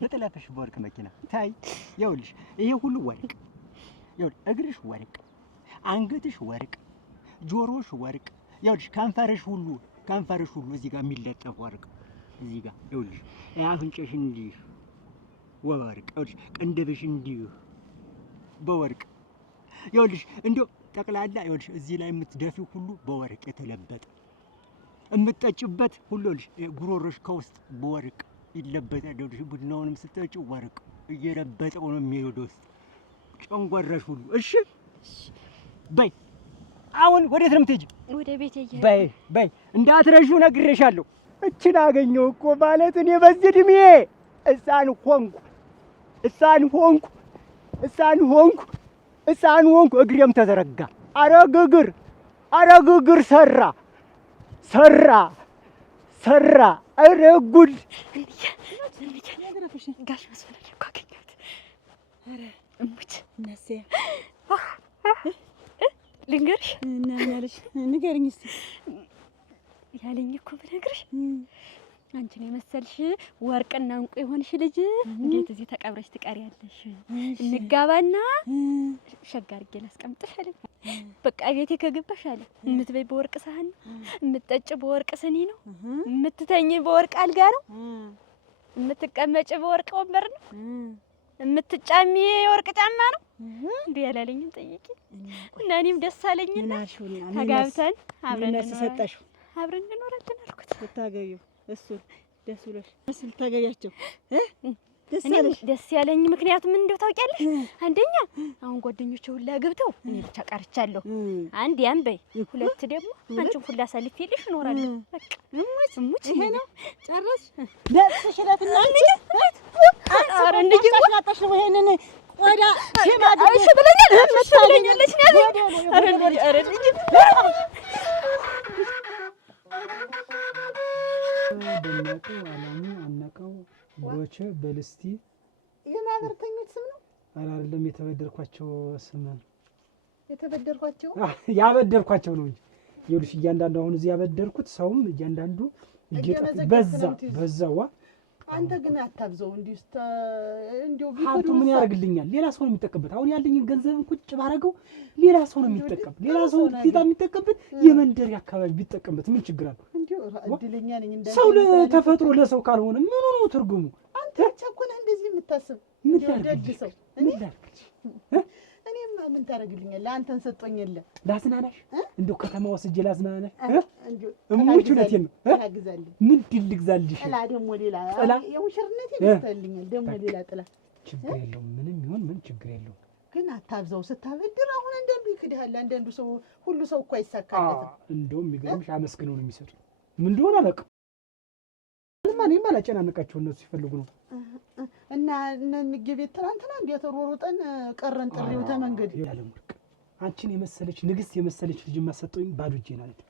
ልጥለፍሽ በወርቅ መኪና ታይ። ይኸውልሽ ይሄ ሁሉ ወርቅ፣ ይኸውልሽ እግርሽ ወርቅ፣ አንገትሽ ወርቅ፣ ጆሮሽ ወርቅ፣ ይኸውልሽ ከንፈርሽ ሁሉ እዚህ ጋር የሚለጠፍ ወርቅ እዚህ ጋር ይኸውልሽ አፍንጫሽ እንዲህ ወርቅ፣ ይኸውልሽ ቅንድብሽ እንዲህ በወርቅ ይኸውልሽ እንደው ጠቅላላ ይኸውልሽ እዚህ ላይ የምትደፊው ሁሉ በወርቅ የተለበጠ የምትጠጭበት ሁሉ ይኸውልሽ ጉሮሮሽ ከውስጥ በወርቅ ይለበጣል። ይኸውልሽ ቡናውንም ስትጠጪው ወርቅ እየለበጠው ነው የሚሄደው ውስጥ ጨንጓራሽ ሁሉ። እሺ በይ አሁን ወዴት ነው የምትሄጂው? ወደ ቤት እየሄድኩ። በይ እንዳትረሺው ነግሬሻለሁ። እችን አገኘሁ እኮ ማለት እኔ በዚህ እድሜ ሕፃን ሆንኩ እግሬም ተዘረጋ። አረግግር ሰራ ኧረ ጉድ! ጋሽ መስፍን እኮ አገኘሁት። ኧረ እሙት ነሲያ ልንገርሽ እና ያለሽ ንገሪኝ እስቲ። ያለኝ እኮ ብነግርሽ አንቺን የመሰልሽ ወርቅና እንቁ የሆንሽ ልጅ እንዴት እዚህ ተቀብረሽ ትቀሪያለሽ? እንጋባና ሸጋ አድርጌ ላስቀምጥሽ አለኝ። በቃ ቤቴ ከገባሽ አለ የምትበይ በወርቅ ሳህን፣ የምትጠጪ በወርቅ ስኒ ነው፣ የምትተኝ በወርቅ አልጋ ነው፣ የምትቀመጪ በወርቅ ወንበር ነው፣ የምትጫሚ የወርቅ ጫማ ነው። እንዴ ያላለኝን ጠይቂ እና እኔም ደስ አለኝና ተጋብተን አብረን እንኖራለን አልኩት። ልታገቢው እሱ ደስ ብሎሽ ልታገቢያቸው ደስ ያለኝ ምክንያቱም ምን እንደው ታውቂያለሽ? አንደኛ አሁን ጓደኞቼ ሁላ ገብተው እኔ ብቻ ቀርቻለሁ። አንድ ያን በይ፣ ሁለት ደግሞ አንቺን ሁላ አሳልፌልሽ እኖራለሁ። በቃ እሙች ይሄ ነው ጨረስ። ደስሽ ለትና አንቺ አረ እንዴ ታሽናጣሽ ነው ይሄንን ወዳ ሲማድ እሺ ብለኛል ብለኛለች ነው አረ ልጅ ደነቀው አላሙ አነቀው ቦቸ በልስቲ የማህበርተኞች ስም ነው። ኧረ አይደለም የተበደርኳቸው ስም ነው። የተበደርኳቸው ያበደርኳቸው ነው እንጂ ይኸውልሽ እያንዳንዱ አሁን እዚህ ያበደርኩት ሰውም እያንዳንዱ በዛዋ አንተ ግን አታብዘው እንዲሁ ሀብቱ ምን ያደርግልኛል? ሌላ ሰው ነው የሚጠቀምበት። አሁን ያለኝን ገንዘብን ቁጭ ባረገው ሌላ ሰው ነው የሚጠቀም። ሌላ ሰው ፊታ የሚጠቀምበት የመንደር አካባቢ ቢጠቀምበት ምን ችግር አለው? እድለኛ ነኝ እንደ ሰው ለተፈጥሮ ለሰው ካልሆነ ምን ነው ትርጉሙ? አንተ ቸኮና እንደዚህ የምታስብ ምን ደግ ሰው ላድርግልሽ? እኔም ምን ታደርግልኛለህ? አንተን ሰጦኝ የለ ላዝናናሽ እንደው ከተማ ወስጄ ላዝናናሽ እሙች እውነቴን ነው። ግዛልኝ ምንድን ልግዛልሽ? ጥላ ደግሞ ሌላ ጥላ የሙሽርነቴ ይስተልኛል ደግሞ ሌላ ጥላ ችግር የለውም። ምንም ይሁን ምን ችግር የለውም። ግን አታብዛው ስታበድር። አሁን አንዳንዱ ይክድሃል፣ አንዳንዱ ሰው ሁሉ ሰው እኮ አይሳካለትም። እንደውም የሚገርምሽ አመስግነው ነው የሚሰጡ። ምን እንደሆነ አላውቅም። እኔም አላጨናነቃቸው እነሱ ሲፈልጉ ነው። እና እነንጌ ቤት ትናንትና እንዴት ሮሩጠን ቀረን ጥሪው ተመንገድ ያለም ወርቅ አንቺን የመሰለች ንግስት የመሰለች ልጅ ማሰጠኝ ባዶ እጄን አለች።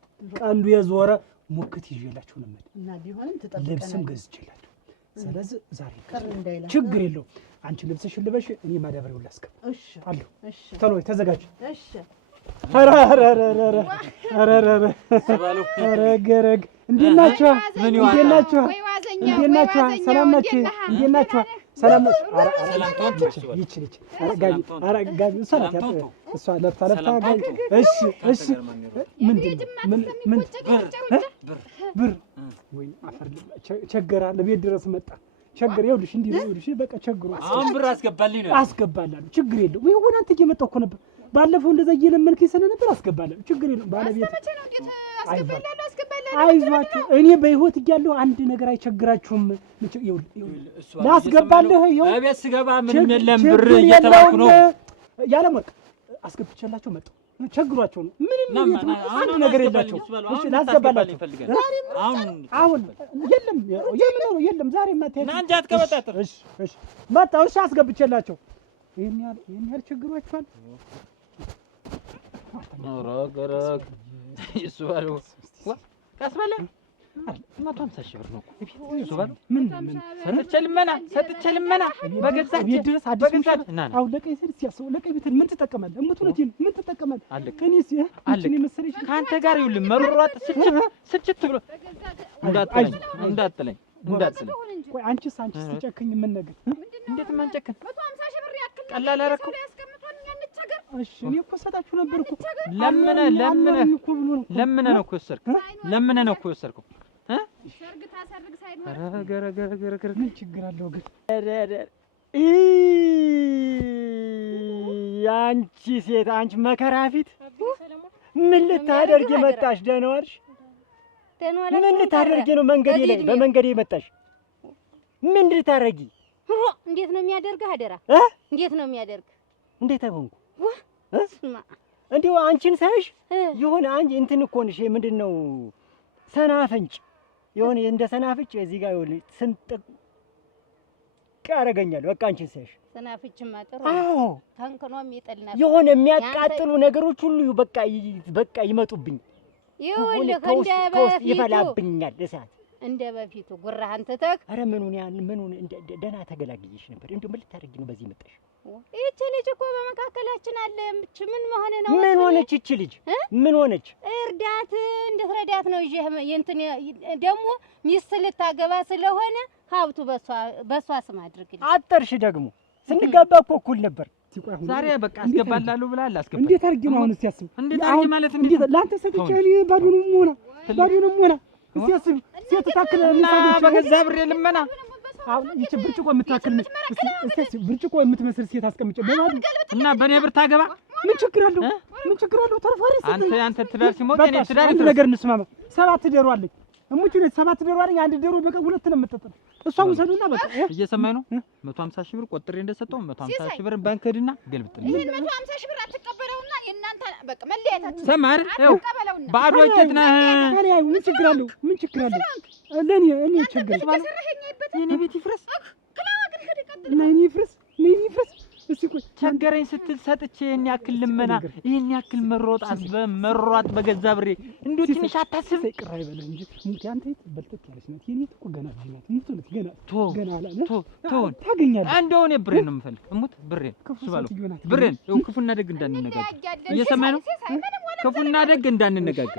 ቀንዱ የዞረ ሙክት ይዤላችሁ ነው ማለት እና ቢሆንም ተጠብቀናል። ልብስም ገዝቼላችሁ ስለዚህ ዛሬ ቀር እንዳይላ ችግር የለውም። አንቺ ልብስሽን ልበሽ፣ እኔ ማዳበሪያውን ላስገባ። እሺ አለሁ። እሺ ቶሎ ተዘጋጅ። እሺ ረገረግ እንዴት ናችሁ? እንዴት ናችሁ? እንዴት ናችሁ? ሰላም ናችሁ? እንዴት ናችሁ? ሰላም ናችሁ? ኧረ ጋቢ እሷ ናት እሷ ለፍታ ጋቢ። እሺ እሺ ምንድን ምን ብር ወይ አፈር ቸገራል። ቤት ድረስ መጣ ቸገር። ይኸውልሽ እንዲህ ነው። ይኸውልሽ በቃ ቸግሮ አሁን ብር አስገባልኝ ነው አስገባላለሁ። ችግር የለውም። ወይ ወደ አንተ እየመጣሁ እኮ ነበር ባለፈው እንደዛ እየለመንከኝ ስለነበር አስገባለሁ። ችግር የለውም። ባለቤት አይዟችሁ፣ እኔ በህይወት እያለሁ አንድ ነገር አይቸግራችሁም። ላስገባለህ። ይኸው አቤት ስገባ ምንም የለም ብር እየተባልኩ ነው። ያለ ወርቅ አስገብቼላቸው መጣሁ። ቸግሯቸው ነው። ምንም አንድ ነገር የላቸው። እሺ ላስገባላችሁ። አሁን የለም የለም ዛሬ መጣ አንቺ አትቀበጣጥር። እሺ እሺ መጣሁ። እሺ አስገብቼላቸው ይሄን ያህል ቸግሯቸዋል። ረገረግ እሱ ባለው ቀስ በለ 150 ሺህ ብር ነው እሱ ባለው ምን ሰጥቼ ልመና በገዛች ቤት ድረስ አዲስ አሁን ለቀይ ስር ሲያሰው ለቀይ ቤት ምን ትጠቀማለህ? እምትውለኝ ምን ትጠቀማለህ? እኔስ አንቺን የመሰለሽ ካንተ ጋር ይኸውልህ መሯሯጥ ስችት ብሎ እንዳጥለኝ ቆይ አንቺስ ትጨክኝ ምን ነገር እንዴት ማንጨክን 150 ሺህ ብር ያክል ቀላል አደረኩ። እሺ እኔ እኮ ሰጣችሁ ነበር እኮ ለምነ ነው እኮ ወሰድከው። ለምነ ነው እኮ ወሰድከው። ሰርግ ታሰርግ ሳይኖር ገረገረገረገረ ምን ችግር አለው ግን? ያንቺ ሴት አንቺ መከራ ፊት ምን ልታደርጊ መጣሽ? ደህና ዋልሽ? ምን ልታደርጊ ነው መንገዴ ላይ በመንገዴ መጣሽ? ምን ልታደርጊ? እንዴት ነው የሚያደርግህ? አደራ እንዴት ነው የሚያደርግ? እንዴት አይሆንኩ እንዲሁ አንቺን ሳይሽ የሆነ አንቺ እንትን እኮ ነሽ። ምንድነው ሰናፍንጭ የሆነ እንደ ሰናፍጭ እዚህ ጋር ይኸውልሽ ስንጥቅ ያደርገኛል። በቃ አንቺን ሳይሽ ሰናፍጭማ ጥሩ ታንከኗም ይጠልና የሆነ የሚያቃጥሉ ነገሮች ሁሉ በቃ ይመጡብኝ። ይኸውልህ ከውስጥ ይፈላብኛል እሳት እንደ በፊቱ ጉራህን ትተህ። ኧረ ምኑን ደህና ተገላግዬሽ ነበር። እንደው ምን ልታደርጊ ነው በዚህ መጣሽ? ይህች ልጅ እኮ በመካከላችን አለች። ምን መሆን ነው? ምን ሆነች ይህች ልጅ? ምን ሆነች? እርዳት እንድትረዳት ነው። እንትን ደግሞ ሚስት ልታገባ ስለሆነ ሀብቱ በሷ ስም አድርግልኝ። አጠርሽ ደግሞ ስንጋባ እኮ እኩል ነበር። ዛሬ በቃ አስገባላለሁ ብላል። አስገባ። እንዴት አድርጌ ነው አሁን? እስቲ አስብ። እንዴት አድርጌ ማለት እንዴት ላንተ ሰጥቼ እኔ ባዶንም ሆነ እስቲ አስብ። ሴት ታክለ ልሳዶች በገዛ ብሬ ልመና አሁን ይቺ ብርጭቆ የምታክል እስቲ ብርጭቆ የምትመስል ሴት አስቀምጬ በባዶ እና በኔ ብር ታገባ ምን ችግር አለው? ምን ችግር አለው? ተርፋሪ አንተ ትዳር ሲሞት እኔ ትዳር ነገር እንስማማ። 7 ደሮ አለኝ እሙች ነኝ። 7 ደሮ አለኝ። አንድ ደሮ በቀን 2 ነው የምትጠጣው። እሷን ውሰዱና በቃ እየሰማኝ ነው። 150 ሺህ ብር ቆጥሬ እንደሰጠው 150 ሺህ ብር ባንክ ሄድና ገልብጥልኝ። ይሄን 150 ሺህ ብር አትቀበለውና የእናንተ በቃ መለያየታችሁ ሰማር ይኸው ባዶ እጀት ነህ። ታዲያ ምን ችግር አለው? ምን ችግር አለው? ለኔ እኔ ችግር የኔ ቤት ይፍረስ እና እኔ ይፍረስ እስቲ ቆይ ቸገረኝ ስትል ሰጥቼ ይሄን ያክል ልመና ይሄን ያክል መሯጥ በገዛ ብሬ እንዴ ትንሽ አታስብ? ቅር አይበልህ እንጂ ሙት አንተ በልተክ ያለች ናት። የኔ እኮ ገና ልጅ ናት። ሙት ነው ገና አላለ ታገኛለህ። እንደው እኔ ብሬን ነው የምፈልግ። ሙት ብሬን ባለው ብሬን ይኸው ክፉና ደግ እንዳንነጋገር እየሰማኝ ነው። ክፉና ደግ እንዳንነጋገር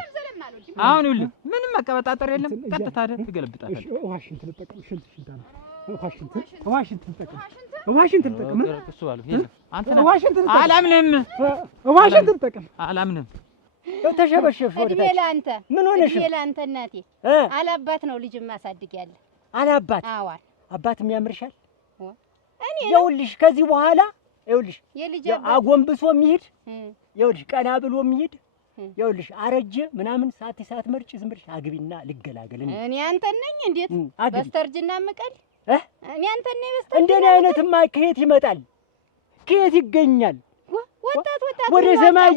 አሁን ይኸውልህ ምንም መቀበጣጠር የለም። ቀጥታ አይደል ትገለብጣታለህ። ዋሽንት ልጠቀም ሽንት ነው ዋሽንት ልጠቀም ዋሽንት ልጠቀም እሱ ባለው የለም አንተ ነህ ዋሽንት ልጠቀም አላምንም ዋሽንት ልጠቀም አላምንም። ተሸበሸብሽ ወደታች እድሜ ለአንተ ምን ሆነሽ? እድሜ ለአንተ እናቴ አላባት ነው ልጅ ማሳድግ ያለ አላባት አዋል አባት የሚያምርሻል። እኔ ይኸውልሽ ከዚህ በኋላ ይኸውልሽ የልጅ አጎንብሶ የሚሄድ ይኸውልሽ ቀና ብሎ የሚሄድ ይኸውልሽ አረጀ ምናምን ሰዓት መርጭ ዝም ብለሽ አግቢና ልገላገል። እኔ አንተ ነኝ እንዴት በስተርጅና ምቀል እኔ አንተ ነኝ በስተርጅና። እንደኔ አይነትማ ከየት ይመጣል? ከየት ይገኛል? ወጣት ወደ ሰማይ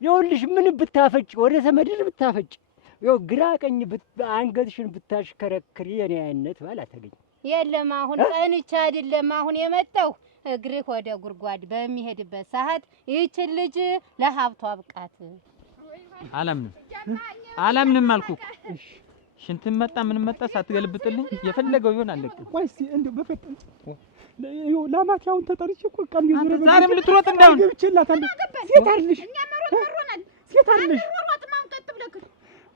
ይኸውልሽ ምን ብታፈጭ ወደ ሰመድር ብታፈጭ ይኸው ግራ ቀኝ አንገትሽን ብታሽከረክሪ የኔ አይነት ባል አታገኝ። የለም አሁን ቀንቻ አይደለም አሁን የመጣው እግርህ ወደ ጉድጓድ በሚሄድበት ሰዓት ይህችን ልጅ ለሀብቷ አብቃት። አላምንም አልኩህ። ሽንትን መጣ ምን መጣ ሳትገልብጥልኝ የፈለገው ይሆን አለቅም። ቆይ እስኪ እንደው በፈጠን ላማት ያውን ተጠርቼ እኮ ቀን ይዙረ ዛሬም ልትሮጥ እንዳሁን ገብቼላታለሁ። ሴት አይደልሽ ሴት አይደልሽ።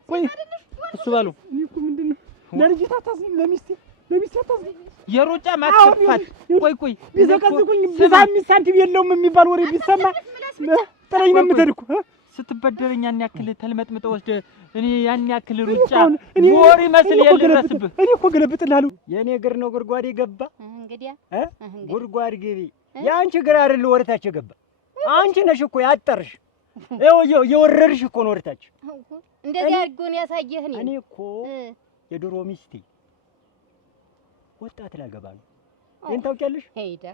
ቆይ እሱ ባሉ እኔ እኮ ምንድነው ለልጅቷ ታዝኝ ለሚስቴ ታዝኝ የሮጫ ማጥፋት ቆይ ቢዘቀዝቁኝ ቢሳሚ ሳንቲም የለውም የሚባል ወሬ ቢሰማ ጥለኝ ነው የምትሄድ እኮ ስትበደረኝ ያን ያክል ተልመጥምጠው ወስደ እኔ ያን ያክል ሩጫ ወሬ መስል የለረስብህ እኔ እኮ ገለብጥልሃለሁ። የኔ እግር ነው ጉድጓድ የገባ እንግዲያ ጉድጓድ ግቢ። የአንቺ እግር አይደል ወደታች የገባ አንቺ ነሽ እኮ ያጠርሽ የወረድሽ እኮ ነው ወደታች። እንደዚህ አድርጎን ያሳየህ እኔ እኮ የድሮ ሚስቴ ወጣት ላገባ ነው። ይሄን ታውቂያለሽ? ሄዳ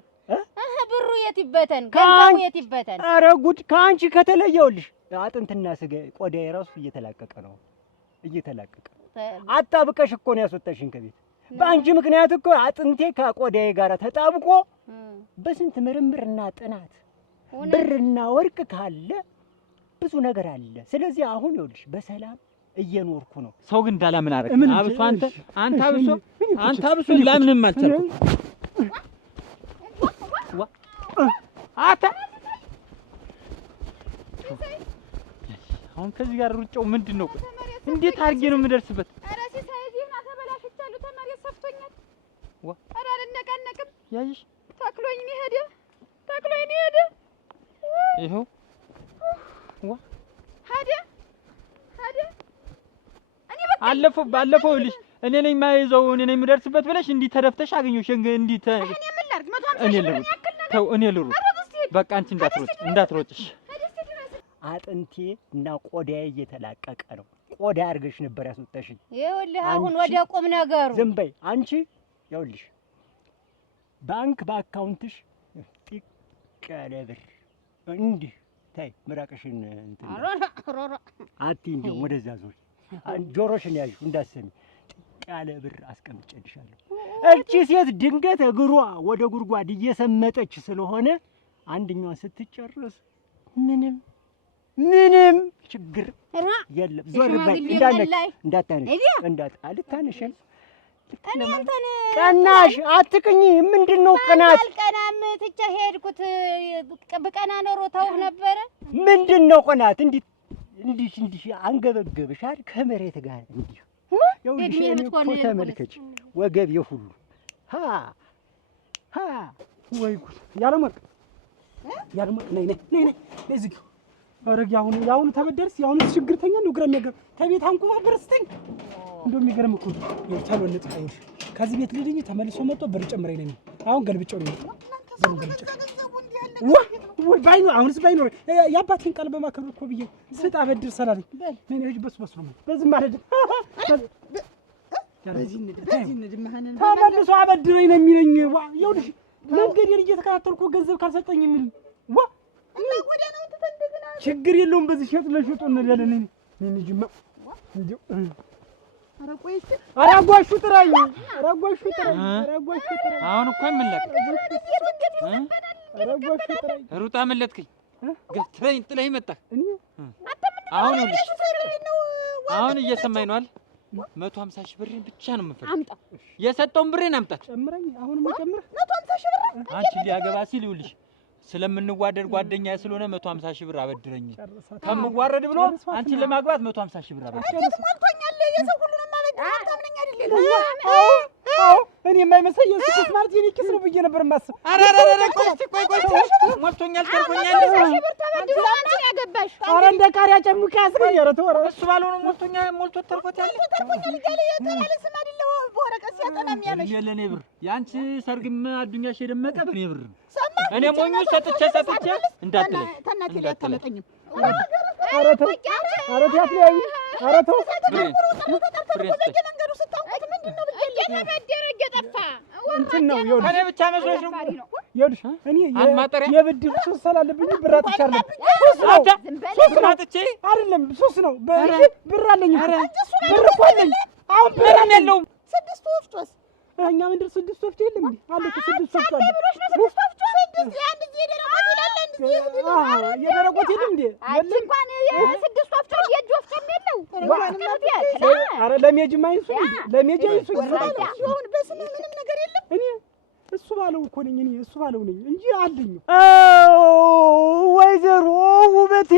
ብሩ የት ይበተን ገንዘቡ የት ይበተን? ኧረ ጉድ! ከአንቺ ከተለየውልሽ አጥንትና ስጋ ቆዳዬ ራሱ እየተላቀቀ ነው እየተላቀቀ። አጣብቀሽ እኮ ነው ያስወጣሽኝ ከቤት። በአንቺ ምክንያት እኮ አጥንቴ ከቆዳዬ ጋር ተጣብቆ በስንት ምርምርና ጥናት ብርና ወርቅ ካለ ብዙ ነገር አለ። ስለዚህ አሁን ይኸውልሽ በሰላም እየኖርኩ ነው። ሰው ግን እንዳላምን አረክ። አብሶ አንተ አብሶ ላምንም አልቻልኩም። አሁን ከዚህ ጋር ሩጫው ምንድነው? እንዴት አድርጌ ነው የምደርስበት? ኧረ ሲሳይ ዜና ተበላሽቻለሁ። ተመሬት ሰፍቶኛል። ኧረ አልነቃነቅም። ያይሽ ተክሎኝ ነው ሄደ። ይኸው ሄደ። ባለፈው ልሽ እኔ ነኝ የማይዘው እኔ ነኝ የምደርስበት ብለሽ እንዲህ ተደፍተሽ አገኘሁሽ። እንዲህ እኔ ምን ላድርግ? 150 ተው እኔ ልሩጥ። በቃ አንቺ እንዳትሮጭሽ። አጥንቴ እና ቆዳዬ እየተላቀቀ ነው። ቆዳ አድርገሽ ነበር ያስወጣሽኝ። ይኸውልህ አሁን ወደ ቁም ነገሩ ዝም በይ አንቺ። ይኸውልሽ ባንክ በአካውንትሽ ጢቅ ያለ ብር እንዲህ ታይ ምራቅሽን እንትን አትይ። እንደው ወደዛ ዞር ጆሮሽን ያዥ እንዳሰሚ ጢቅ ያለ ብር አስቀምጬልሻለሁ። እቺ ሴት ድንገት እግሯ ወደ ጉድጓድ እየሰመጠች ስለሆነ አንደኛዋን ስትጨርስ ምንም ችግር የለም። ዞር በይ አልታነሽም። ቀናሽ አትቅኝ። ምንድነው ቅናት? አልቀናም ትቼ ሄድኩት። በቀና ኖሮ ተውህ ነበረ። ምንድነው ቅናት? እንዲህ አንገበገብሽ አይደል? ከመሬት ጋር እንዲህ ይኸውልሽ እኮ ተመልከች ወገብ የሁሉ ወይ ጉድ! ያለመርቅ ነይ እዚህ አረግ ያሁኑ ተበደርስ ያሁኑ ችግርተኛ ነው። ግራ የሚያገር ከቤት አንኩባ በርስተኝ እንደው የሚገርም እኮ ነው። ታሎልጥ አይሽ ከዚህ ቤት ልጅ ተመልሶ መጥቶ ብር ጨምረኝ ነው። አሁን ገልብጨው ነው ወይ ባይኖር አሁንስ ባይኖር የአባቴን ቃል በማከብር እኮ ብዬ ስጥ አበድር ሰላለኝ። ነይ በሱ ነው በዚህ ማለት በዚህ እንድም ማህነን ተመልሶ አበድረኝ ነው የሚለኝ። ይኸውልሽ መንገዴን እየተከታተልኩ ገንዘብ ካልሰጠኝ የሚል ዋ እና ጎዳናውን ተፈንደግና ችግር የለውም። በዚህ ሸጥ ለሽጡ እንላለን። እኔ ልጅማ እንዴ ኧረ ቆይ እስኪ ኧረ ጓሹ ጥራኝ፣ ኧረ ጓሹ ጥራኝ፣ ኧረ ጓሹ ጥራኝ። አሁን እኮ የምንለቅ ኧረ ጓሹ ጥራኝ። ሩጣ መለጥከኝ ገፍትረኝ ጥለኝ መጣህ። አሁን አሁን እየሰማኝ ነው አይደል? 150 ሺህ ብሬን ብቻ ነው የምፈልግ። አምጣ የሰጠውን ብሬን አምጣት። ጨምረኝ። አሁንም ጨምር 150 ሺህ ብር አንቺ ሊያገባ ሲል ይውልሽ ስለምንዋደድ ጓደኛ ስለሆነ 150 ሺህ ብር አበድረኝ ከምዋረድ ብሎ አንቺን ለማግባት 150 ሺህ ብር አበድረኝ። ሞልቶኛል። የሰው ሁሉ ነው ማበድ ታምነኛ አይደለም። እኔ የማይመስል የሱስ ማለት የኔ ኪስ ነው ብዬ ነበር የማስብ። ኧረ ቆይ ሞልቶኛል ተርፎኛል። ሺህ ብር ተበድሮ አንቺ ያገባሽ ኧረ እንደ ቃሪያ ጨምቃ ያስገኝ። ኧረ ተው እሱ ባልሆነ ሞልቶ ተርፎት ያለ ተርፎኛል እያለ የተባለ ስም አይደለ በወረቀት ሲያጠና የሚያመሽ የለኔ ብር ያንቺ ሰርግም አዱኛሽ የደመቀ በኔ ብር ነው። ሰማ እኔ ሞኙ ሰጥቼ እንዳትለኝ ተናቴ ላይ አታመጣኝም። ኧረ ተው ኧረ ያትለኝ ኧረ ተው መንገዱ ስታውቁት ምንድነው እየተበደረ እየጠፋ እንትን ነው ይኸውልሽ ከኔ ብቻ መስሎሽ ነው። ይኸውልሽ እኔ የብድር ሱስ ስላለብኝ ብር አጥቻለሁ። ሱስ ነው አጥቼ አይደለም ሱስ ነው። ብር አለኝ ብር እኮ አለኝ። አሁን ብር የለውም። 6 ወፍጮስ እኛ ምንድን 6 ወፍጮ የለም እንዴ? አለ እኮ 6 ወፍጮ አለ። የደረቆት የለም እንዴ? አንቺ እንኳን የ6 ወፍጮ የእጅ ወፍጮም የለው። ኧረ ለሜጅማ ይንሱ ለሜጅ ይንሱ ሲሆን በስም ምንም ነገር የለም። እኔ እሱ ባለው እኮ ነኝ እኔ እሱ ባለው ነኝ እንጂ አለኝ። ወይዘሮ ውበቴ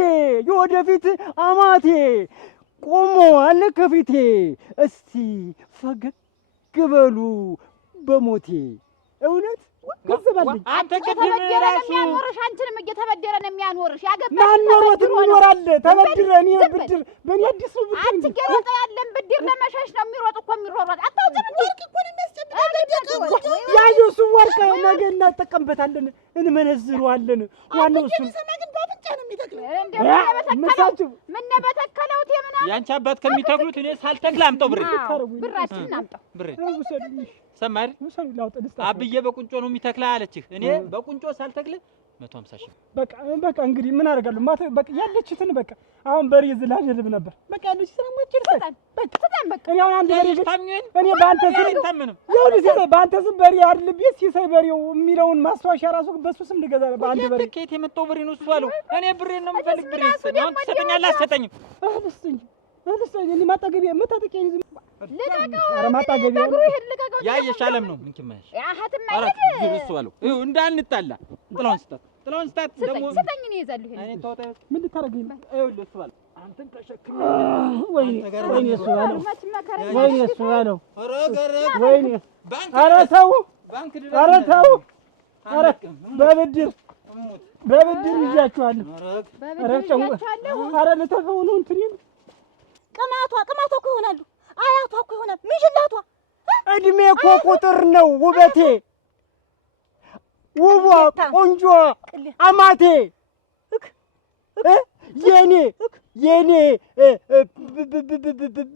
የወደፊት አማቴ ቆመዋል ከፊቴ። እስቲ ፈገግ በሉ በሞቴ። እውነት ገንዘብ አለኝ። አንተ እየተበደረ ነው የሚያኖርሽ። አንቺንም እየተበደረ ነው የሚያኖርሽ። ያገባሽ ማን ኖሮት ይኖራል? ተበድረ እኔ ብድር በእኔ አዲስ ነው ብድር አንቺ ገሮጣ ያለን ብድር ለመሸሽ ነው የሚሮጥ እኮ የሚሮጥ አታውጭም እንዴ? ወርቅ እኮ ነው የሚያስጨብጠው። ያዩ እሱ ወርቅ ነገ እናጠቀምበታለን፣ እንመነዝረዋለን። ዋናው እሱ ሰማግን ባፍንጫ ነው የሚተክለው። ምን በተከለው ተምና ያንቺ አባት ከሚተክሉት እኔ ሳልተክል አምጣው ብሬ ብራችን አምጣው ብሬ ሰማር አብዬ በቁንጮ ነው የሚተክላ አለችህ። እኔ በቁንጮ ሳልተክል 150 ሺህ በቃ እንግዲህ ምን አደርጋለሁ? ማታ በቃ ያለችትን በቃ አሁን በሬ ዝላጅ ልብ ነበር። በቃ ያለችትን ማጭር በቃ እኔ አሁን አንድ በሬ እኔ በአንተ ስም ይኸውልህ በአንተ ስም በሬ አይደል ቤት ሲሳይ በሬው የሚለውን ማስታወሻ ራሱ በሱ ስም ልገዛ በአንድ በሬ ከየት የመጣው በሬ ነው እሱ አለው። እኔ ብሬን ነው የምፈልግ። ብሬ ሰጠኝ። አሁን ትሰጠኛለህ አትሰጠኝም? እልስኝ እኔ ማጣገቢያ መታጠቂያ ይዘህ ኧረ ማጣገቢያ ያ የሻለም ነው ምን ከማሽ ያሀተም ማለት እሱ አለው። ይኸው እንዳንጣላ ጥላውን ስጣት ደግሞ ስጠኝ ነው ይዘልህ እኔ ተወጣ ምን ልታረገኝ ነው? ይኸውልህ እሱ አለው አንተን ተሸክሜ ወይኔ እሱ አለው ወይኔ እሱ አለው ረገረግ ወይኔ ኧረ ተው ኧረ ተው ኧረ በብድር ይዣችኋለሁ። ኧረ ጨንቆ ኧረ ልተፈው ነው እንትን ቅማቷ እኮ ይሆናሉ። አያቷ እኮ ይሆናል። ምንሽላቷ እድሜ እኮ ቁጥር ነው ውበቴ፣ ውቧ ቆንጆ አማቴ የኔ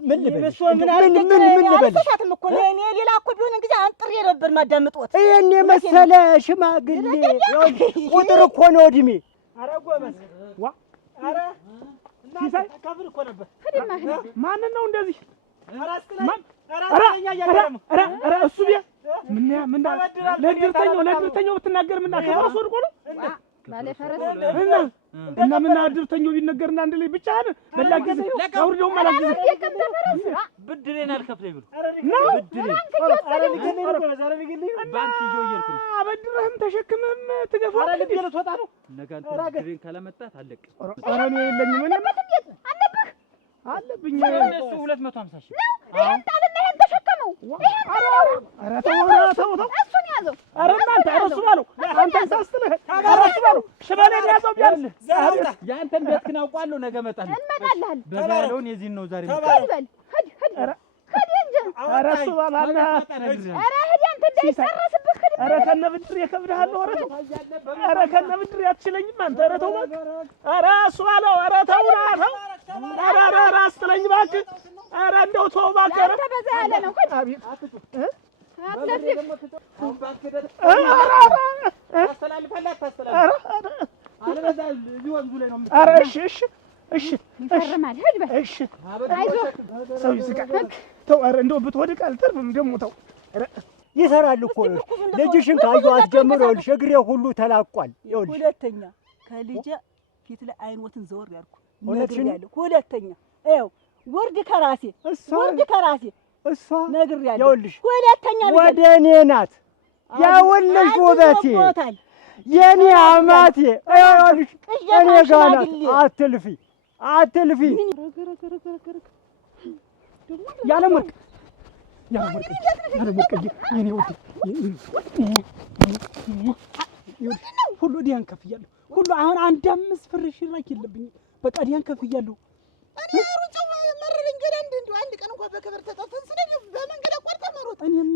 ምን ልበል እኮ እኔ ሌላ እኮ ቢሆን ጊዜ አንጥሬ ነበር ማዳምጦት። ይሄን የመሰለ ሽማግሌ ቁጥር እኮ ነው እድሜ። ኧረ ጎበዝ ዋ ኧረ ሲሳይ ከፍል እኮ ነበር። ማንን ነው እንደዚህ እሱ ቢያ ምን ለድርተኛው ብትናገር ምን አከብረው ወድቆ ነው ባለ ፈረስ እና ምን አድርተኛው ቢነገርና አንድ ላይ ብቻ በላ ጊዜ አውርደው ማላግዝ ብድሬን አልከፍለኝ ብሎ ባንክ ይየርኩ አበድረህም ተሸክመህም ትገፋው አይደል? ትወጣ ነው ነገ አንተ ብድሬን ካላመጣት አለቅ። ኧረ እኔ የለኝም አለብኝ እሱ 250 ሺህ ይሄን ጣልና ይሄን ተሸከመው። ኧረ ተው እሱን ያዘው። ኧረ እናንተ እሱ ባለው አንተን ሳስትልህ ኧረ እሱ ባለው ሽበሌን ያዘው ቢያልህ ያንተን ቤትህን አውቃለሁ። ነገ እመጣለሁ። እንመጣልሃል። በባለውን የዚህን ነው ዛሬ ሂድ እንጂ ኧረ እሱ ባላና ኧረ ሂድ አንተ እንዳይሰረስብህ ሂድ። ኧረ ከነ ብድር የከብድሃለሁ። ኧረ ከነ ብድር አትችለኝም አንተ። ኧረ ተው እባክህ። ኧረ እሱ ባለው ኧረ ተው ኧረ አስትለኝ እባክህ ኧረ እንደው ተው እባክህ። አንተ በዛ ያለ ነው። አቤት እሺ ይፈርማል። ሂድ በል እሺ አይዞህ። ሰው ይስቃል። ተው ኧረ እንደው ብትወድቅ አልተርፍም ደግሞ ተው። ይሰራል እኮ ልጅሽን ካየኋት ጀምሮ ይኸውልሽ እግሬ ሁሉ ተላቋል። ይኸውልሽ ሁለተኛ ከልጄ ፊት ላይ አይኖትን ዘወር ያልኩ ነግሬያለሁ። ሁለተኛ ይኸው ውርድ ከራሴ እሷ ነግሬያለሁ። ይኸውልሽ ሁለተኛ ወደ እኔ ናት። ይኸውልሽ ውበቴ የኔ አማቴ ይኸውልሽ እኔ ጋር ናት። አትልፊ ያለም ወርቅ የኔ ውድ ሁሉ ዲያን ከፍያለሁ። ሁሉ አሁን አንድ 5 ብር ሽራክ የለብኝም። በቃ ዲያን ከፍያለሁ። እኔ ሩጫው መረረኝ። ገና አንድ ቀን እንኳን በክብር ተጠፍተን ስለኝ በመንገድ አቋርጠህ መሮጥ እኔም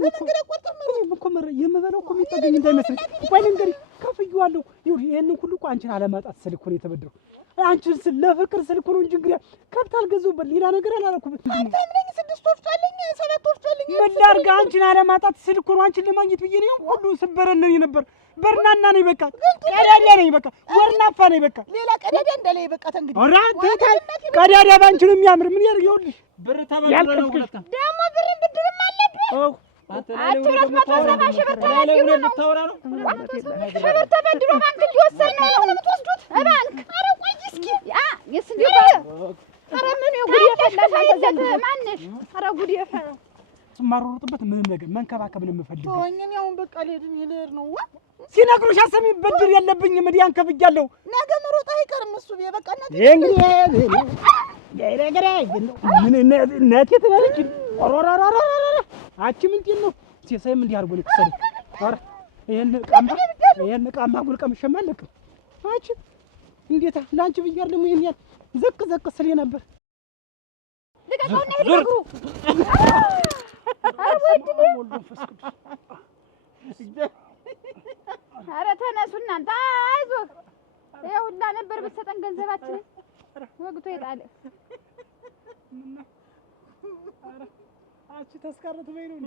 እኮ የምበላው እኮ የሚጠገኝ እንዳይመስልኝ። ቆይ ልንገርሽ ከፍዬዋለሁ። ይሄንን ሁሉ እኮ አንቺን አለማጣት ስል እኮ ነው የተበደረው። አንቺን ስል ለፍቅር ስል እኮ ነው እንጂ እንግዲህ ከብት አልገዛሁበት ሌላ ነገር አላደረኩበት። አንተ ምን 6 ወፍጮ አለኝ 7 ወፍጮ አለኝ። ምን ላድርግ? አንቺን አለማጣት ስል እኮ ነው አንቺን ለማግኘት ብዬ ነው ሁሉ ስበረነኝ ነበር። በርናና ነኝ በቃ ቀዳዳ ነኝ በቃ ወርናፋ ነኝ በቃ ሌላ ቀዳዳ እንደላይ በቃ ተንግዲህ ኦራ ቀዳዳ ባንቺ ነው የሚያምር። ምን ያርግ? ይኸውልሽ ብር ተበድሮ ነው ሁለት ደግሞ ብርን ብድርም አለብህ። አንተ ላይ ነው ተበድሮ ባንክ እየወሰድን ነው የምትወስዱት ባንክ። ኧረ ቆይ እስኪ የስንዴ ኧረ ምን ጉድ የፈላሽ አንተ ማነሽ? ኧረ ጉድ የፈላ ስማሮጥበት ምንም ነገር መንከባከብ ነው የምፈልገው። ተወኝ። አሁን በቃ ልሄድ ነው። ሲነግሩሽ አሰሚ ብድር የለብኝም ዲያን ከፍያለሁ። ነገ መሮጥ አይቀርም እሱ በቃ እንግዲህ ምን እናቴ ትላለች። ኦሮራራራ አንቺ ምንድን ነው ሲሳይም እንዲህ አድርጎ ልትሰሪ? ኧረ ይሄን ቃማ ጉልቀም ሸማለቅ አንቺ እንዴት ላንቺ ብያር ደግሞ ይሄን ያል ዘቅ ስል ነበር። ልቀቀውና ይልቁ ኧረ ተነሱ እናንተ አይዞህ። ይኸው ሁላ ነበር ብትሰጠን ገንዘባችንን ወግቶ የጣለ አንቺ ተስካረት በይ ነው።